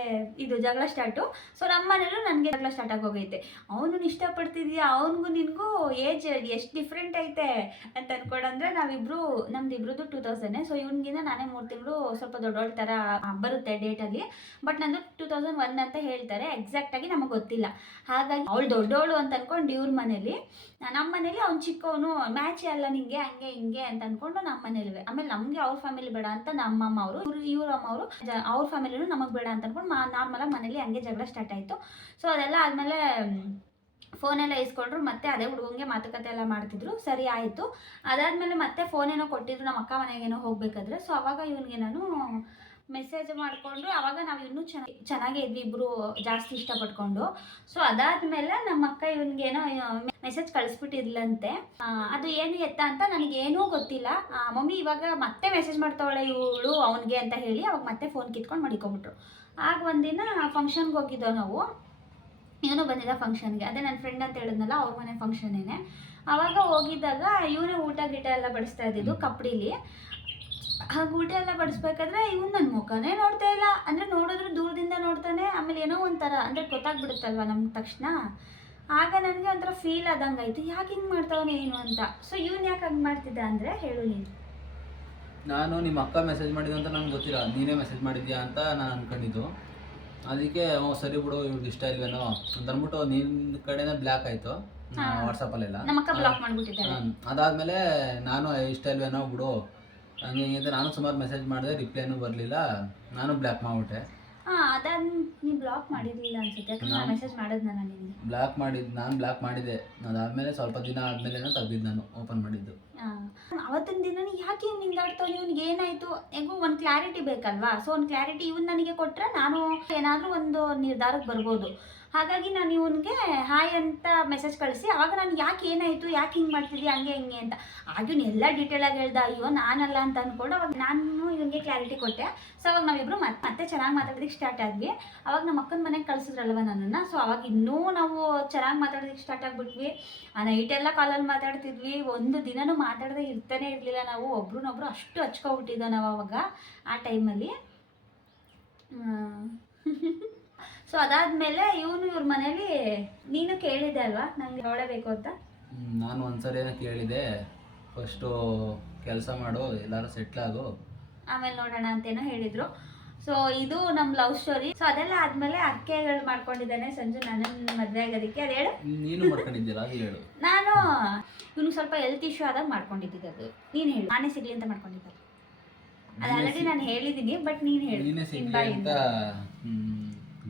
ಇದು ಜಗಳ ಸ್ಟಾರ್ಟು. ಸೊ ನಮ್ಮ ಮನೇಲೂ ನನಗೆ ಜಗಳ ಸ್ಟಾರ್ಟ್ ಆಗೋಗೈತೆ. ಅವನು ಇಷ್ಟಪಡ್ತಿದ್ಯಾ, ಅವನಿಗೂ ನಿನಗೂ ಏಜ್ ಎಷ್ಟು ಡಿಫ್ರೆಂಟ್ ಐತೆ ಅಂತ ಅನ್ಕೊಂಡ್ರೆ, ನಮ್ದು ಇಬ್ರದ್ದು 2000. ಸೊ ಇವನಿಗಿಂತ ನಾನೇ 3 ತಿಂಗಳು ಸ್ವಲ್ಪ ದೊಡ್ಡೋಳ ಥರ ಬರುತ್ತೆ ಡೇಟಲ್ಲಿ. ಬಟ್ ನಂದು 2001 ಅಂತ ಹೇಳ್ತಾರೆ, ಎಕ್ಸಾಕ್ಟಾಗಿ ನಮಗೆ ಗೊತ್ತಿಲ್ಲ. ಹಾಗಾಗಿ ಅವಳು ದೊಡ್ಡೋಳು ಅಂತ ಅನ್ಕೊಂಡು ಇವ್ರ ಮನೇಲಿ, ನಮ್ಮ ಮನೇಲಿ ಅವ್ನು ಚಿಕ್ಕವನು, ಮ್ಯಾಚ್ ಅಲ್ಲ ನಿಂಗೆ ಹಂಗೆ ಹಿಂಗೆ ಅಂತ ಅನ್ಕೊಂಡು ನಮ್ಮ ಮನೇಲಿ. ಆಮೇಲೆ ನಮಗೆ ಅವ್ರ ಫ್ಯಾಮಿಲಿ ಬೇಡ ಅಂತ ನಮ್ಮ ಅಮ್ಮ ಅವರು, ಇವ್ರ ಅಮ್ಮ ಅವರು ಅವ್ರ ಫ್ಯಾಮಿಲಿನೂ ನಮಗೆ ಬೇಡ ಅಂತ ಅನ್ಕೊಂಡು ನಾರ್ಮಲಾಗಿ ಮನೇಲಿ ಹಂಗೆ ಜಗಳ ಸ್ಟಾರ್ಟ್ ಆಯಿತು. ಸೊ ಅದೆಲ್ಲ ಆದಮೇಲೆ ಫೋನೆಲ್ಲ ಇಸ್ಕೊಂಡ್ರು, ಮತ್ತೆ ಅದೇ ಹುಡುಗಂಗೆ ಮಾತುಕತೆ ಎಲ್ಲ ಮಾಡ್ತಿದ್ರು. ಸರಿ ಆಯಿತು. ಅದಾದಮೇಲೆ ಮತ್ತೆ ಫೋನೇನೋ ಕೊಟ್ಟಿದ್ರು ನಮ್ಮ ಅಕ್ಕ ಮನೆಗೇನೋ ಹೋಗ್ಬೇಕಾದ್ರೆ. ಸೊ ಅವಾಗ ಇವನಿಗೆ ನಾನು ಮೆಸೇಜ್ ಮಾಡಿಕೊಂಡು, ಆವಾಗ ನಾವು ಇನ್ನೂ ಚೆನ್ನಾಗೇ ಇದ್ವಿ ಇಬ್ಬರು, ಜಾಸ್ತಿ ಇಷ್ಟಪಟ್ಕೊಂಡು. ಸೊ ಅದಾದಮೇಲೆ ನಮ್ಮ ಅಕ್ಕ ಇವನಿಗೇನೋ ಮೆಸೇಜ್ ಕಳಿಸ್ಬಿಟ್ಟಿದ್ಲಂತೆ. ಅದು ಏನು ಎತ್ತ ಅಂತ ನನಗೇನೂ ಗೊತ್ತಿಲ್ಲ. ಮಮ್ಮಿ ಇವಾಗ ಮತ್ತೆ ಮೆಸೇಜ್ ಮಾಡ್ತಾವಳೆ ಇವಳು ಅವನಿಗೆ ಅಂತ ಹೇಳಿ ಅವಾಗ ಮತ್ತೆ ಫೋನ್ ಕಿತ್ಕೊಂಡು ಮಡಿಕೊಂಬಿಟ್ರು. ಆಗ ಒಂದಿನ ಫಂಕ್ಷನ್ಗೆ ಹೋಗಿದ್ದೋ ನಾವು, ಇವನು ಬಂದಿದ್ದ ಫಂಕ್ಷನ್ಗೆ, ಅದೇ ನನ್ನ ಫ್ರೆಂಡ್ ಅಂತ ಹೇಳಿದ್ನಲ್ಲ ಅವ್ರ ಮನೆ ಫಂಕ್ಷನ್ನೇನೆ. ಆವಾಗ ಹೋಗಿದ್ದಾಗ ಇವನೇ ಊಟ ಗೀಟ ಎಲ್ಲ ಬಡಿಸ್ತಾ ಇದ್ದಿದ್ದು ಕಪ್ಪಡಿಲಿ. ಹಾಗೆ ಊಟ ಎಲ್ಲ ಬಡಿಸ್ಬೇಕಾದ್ರೆ ಇವ್ನು ನನ್ನ ಮುಖನೇ ನೋಡ್ತಾ ಇಲ್ಲ. ಅಂದರೆ ನೋಡಿದ್ರೆ ದೂರದಿಂದ ನೋಡ್ತಾನೆ, ಆಮೇಲೆ ಏನೋ ಒಂಥರ ಅಂದರೆ ಗೊತ್ತಾಗ್ಬಿಡುತ್ತಲ್ವ ನಮ್ಗೆ ತಕ್ಷಣ. ಆಗ ನನಗೆ ಒಂಥರ ಫೀಲ್ ಆದಂಗೆ ಆಯಿತು, ಯಾಕೆ ಹಿಂಗೆ ಮಾಡ್ತಾವನೆ ಏನು ಅಂತ. ಸೊ ಇವ್ನು ಯಾಕೆ ಹಂಗೆ ಮಾಡ್ತಿದ್ದ ಅಂದರೆ ಹೇಳು ನೀನು. ನಾನು ನಿಮ್ಮ ಅಕ್ಕ ಮೆಸೇಜ್ ಮಾಡಿದ್ದು ಅಂತ ನಂಗೆ ಗೊತ್ತಿಲ್ಲ, ನೀನೇ ಮೆಸೇಜ್ ಮಾಡಿದ್ಯಾ ಅಂತ ನಾನು ಅನ್ಕೊಂಡಿದ್ದು. ಅದಕ್ಕೆ ಸರಿ ಬಿಡು ಇವ್ರಿಗೆ ಇಷ್ಟ ಇಲ್ವೇನೋ ಅಂತ ಅಂದ್ಬಿಟ್ಟು ನಿನ್ನ ಕಡೆನೇ ಬ್ಲ್ಯಾಕ್ ಆಯಿತು ವಾಟ್ಸಪ್ಪಲ್ಲೆಲ್ಲ. ನಮ್ಮ ಅಕ್ಕ ಬ್ಲಾಕ್ ಮಾಡಿಬಿಟ್ಟಿದ್ದಾಳೆ. ಅದಾದಮೇಲೆ ನಾನು ಇಷ್ಟ ಇಲ್ವೇನೋ ಬಿಡು ಹಂಗೆ ಹಿಂಗೆ ಅಂತ ನಾನು ಸುಮಾರು ಮೆಸೇಜ್ ಮಾಡಿದೆ, ರಿಪ್ಲೈನೂ ಬರಲಿಲ್ಲ, ನಾನು ಬ್ಲ್ಯಾಕ್ ಮಾಡಿಬಿಟ್ಟೆ. ಅದಾದ ನೀವು ಬ್ಲಾಕ್ ಮಾಡಿರಲಿಲ್ಲ ಅನ್ಸುತ್ತೆ, ಯಾಕಂದ್ರೆ ನಾನು ಮೆಸೇಜ್ ಮಾಡಿದ್ನ ನಾನು ನಿಮಗೆ ನಾನು ಬ್ಲಾಕ್ ಮಾಡಿದ್ದೆ. ಅದಾದಮೇಲೆ ಸ್ವಲ್ಪ ದಿನ ಆದಮೇಲೆ ತೆಗ್ದಿದ್ದು, ನಾನು ಓಪನ್ ಮಾಡಿದ್ದು. ಅವತ್ತಿನ ದಿನ ಯಾಕೆ ಇವ್ನು ನಿಂದಾಡ್ತಾವೆ, ಇವ್ನಿಗೆ ಏನಾಯಿತು, ಹೆಂಗೂ ಒಂದು ಕ್ಲಾರಿಟಿ ಬೇಕಲ್ವಾ. ಸೊ ಒಂದು ಕ್ಲಾರಿಟಿ ಇವ್ನು ನನಗೆ ಕೊಟ್ಟರೆ ನಾನು ಏನಾದರೂ ಒಂದು ನಿರ್ಧಾರಕ್ಕೆ ಬರ್ಬೋದು. ಹಾಗಾಗಿ ನಾನು ಇವನಿಗೆ ಹಾಯ್ ಅಂತ ಮೆಸೇಜ್ ಕಳಿಸಿ, ಆವಾಗ ನಾನು ಯಾಕೆ ಏನಾಯಿತು, ಯಾಕೆ ಹಿಂಗೆ ಮಾಡ್ತಿದ್ದೆ ಹಂಗೆ ಹಿಂಗೆ ಅಂತ ಆಗಿನ ಎಲ್ಲ ಡೀಟೇಲಾಗಿ ಹೇಳ್ದೆ. ಅಯ್ಯೋ ನಾನಲ್ಲ ಅಂತ ಅಂದ್ಕೊಂಡು ಅವಾಗ ನಾನು ಇವನಿಗೆ ಕ್ಲಾರಿಟಿ ಕೊಟ್ಟೆ. ಸೊ ಅವಾಗ ನಾವಿಬ್ಬರು ಮತ್ತೆ ಚೆನ್ನಾಗಿ ಮಾತಾಡೋದಕ್ಕೆ ಸ್ಟಾರ್ಟ್ ಆದ್ವಿ. ಅವಾಗ ನಮ್ಮ ಅಕ್ಕನ ಮನೆಗೆ ಕಳಿಸಿದ್ರಲ್ವ ನನ್ನನ್ನು. ಸೊ ಅವಾಗ ಇನ್ನೂ ನಾವು ಚೆನ್ನಾಗಿ ಮಾತಾಡೋದಕ್ಕೆ ಸ್ಟಾರ್ಟ್ ಆಗಿಬಿಟ್ವಿ. ನೈಟೆಲ್ಲ ಕಾಲಲ್ಲಿ ಮಾತಾಡ್ತಿದ್ವಿ, ಒಂದು ದಿನನೂ ಮಾತಾಡದೆ ಇರ್ತಾನೆ ಇರಲಿಲ್ಲ ನಾವು, ಒಬ್ರನ್ನೊಬ್ರು ಅಷ್ಟು ಹಚ್ಕೊಬಿಟ್ಟಿದ್ದ ನಾವು ಅವಾಗ ಆ ಟೈಮಲ್ಲಿ. ಸೊ ಅದಾದಮೇಲೆ ಇವ್ರ ಮನೇಲಿ ನೀನು ಕೇಳಿದೆ ಅಲ್ವಾ ನಂಗೆ ನೋಡಬೇಕು ಅಂತ. ನಾನು ಒಂದ್ಸರಿ ಏನೋ ಕೇಳಿದೆ, ಫಸ್ಟು ಕೆಲಸ ಮಾಡು, ಎಲ್ಲರೂ ಸೆಟ್ಲಾಗು, ಆಮೇಲೆ ನೋಡೋಣ ಅಂತೇನೋ ಹೇಳಿದರು. ಸೊ ಇದು ನಮ್ಮ ಲವ್ ಸ್ಟೋರಿ. ಸೊ ಅದೆಲ್ಲ ಆದಮೇಲೆ ಅಕ್ಕೆಗಳು ಮಾಡ್ಕೊಂಡಿದ್ದಾನೆ ಸಂಜು ನನ್ನ ಮದುವೆ ಆಗೋದಕ್ಕೆ. ಅದು ಹೇಳು. ನೀನು ಮಾಡ್ಕೊಂಡಿದ್ದಿಲ್ಲ, ಅದು ಹೇಳು. ನಾನು ಇವ್ನಿಗೆ ಸ್ವಲ್ಪ ಹೆಲ್ತ್ ಇಶ್ಯೂ ಆದಾಗ ಮಾಡ್ಕೊಂಡಿದ್ದಿದ್ದು. ಅದು ನೀನು ಹೇಳು. ನಾನೇ ಸಿಗಲಿ ಅಂತ ಮಾಡ್ಕೊಂಡಿದ್ದೆ. ಅದು ಆಲ್ರೆಡಿ ನಾನು ಹೇಳಿದ್ದೀನಿ, ಬಟ್ ನೀನು ಹೇಳು. ನೀನೇ ಸಿಗಲಿ ಅಂತ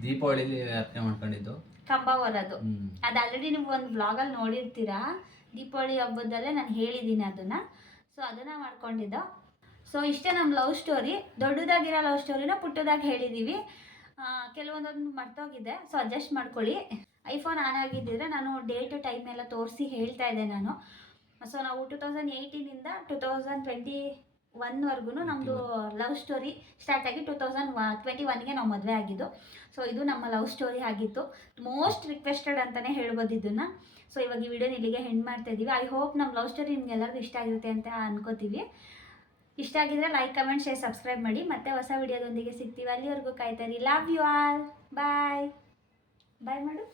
ದೀಪಾವಳಿಲಿ ಅರ್ಪಣೆ ಮಾಡ್ಕೊಂಡಿದ್ದು, ಕಂಬ ಹೊರೋದು. ಅದು ಆಲ್ರೆಡಿ ನೀವು ಒಂದು ವ್ಲಾಗಲ್ಲಿ ನೋಡಿರ್ತೀರಾ, ದೀಪಾವಳಿ ಹಬ್ಬದಲ್ಲೇ ನಾನು ಹೇಳಿದ್ದೀನಿ ಅದನ್ನು. ಸೊ ಅದನ್ನು ಮಾಡ್ಕೊಂಡಿದ್ದು. ಸೊ ಇಷ್ಟೇ ನಮ್ಮ ಲವ್ ಸ್ಟೋರಿ. ದೊಡ್ಡದಾಗಿರೋ ಲವ್ ಸ್ಟೋರಿನ ಪುಟ್ಟದಾಗಿ ಹೇಳಿದ್ದೀವಿ. ಕೆಲವೊಂದೊಂದು ಮರ್ತೋಗಿದೆ, ಸೊ ಅಡ್ಜಸ್ಟ್ ಮಾಡ್ಕೊಳ್ಳಿ. ಐಫೋನ್ ಆನ್ ಆಗಿದ್ದಿದ್ರೆ ನಾನು ಡೇಟು ಟೈಮ್ ಎಲ್ಲ ತೋರಿಸಿ ಹೇಳ್ತಾ ಇದ್ದೆ ನಾನು. ಸೊ ನಾವು 2018ಇಂದ 2021ವರೆಗೂ ನಮ್ಮದು ಲವ್ ಸ್ಟೋರಿ ಸ್ಟಾರ್ಟ್ ಆಗಿ 2021ಗೆ ನಾವು ಮದುವೆ ಆಗಿದ್ದು. ಸೊ ಇದು ನಮ್ಮ ಲವ್ ಸ್ಟೋರಿ ಆಗಿತ್ತು. ಮೋಸ್ಟ್ ರಿಕ್ವೆಸ್ಟೆಡ್ ಅಂತಲೇ ಹೇಳ್ಬೋದು ಇದನ್ನು. ಸೊ ಇವಾಗ ಈ ವಿಡಿಯೋನ ಇಲ್ಲಿಗೆ ಹೆಂಡ್ ಮಾಡ್ತಾ ಇದ್ದೀವಿ. ಐ ಹೋಪ್ ನಮ್ಮ ಲವ್ ಸ್ಟೋರಿ ನಿಮ್ಗೆಲ್ಲರಿಗೂ ಇಷ್ಟ ಆಗಿರುತ್ತೆ ಅಂತ ಅನ್ಕೋತೀವಿ. ಇಷ್ಟ ಆಗಿದ್ರೆ ಲೈಕ್, ಕಮೆಂಟ್, ಶೇರ್, ಸಬ್ಸ್ಕ್ರೈಬ್ ಮಾಡಿ. ಮತ್ತೆ ಹೊಸ ವಿಡಿಯೋದೊಂದಿಗೆ ಸಿಗ್ತೀವಿ. ಅಲ್ಲಿವರೆಗೂ ಕಾಯ್ತಾರಿ. Love you all. Bye bye ಮಾಡು.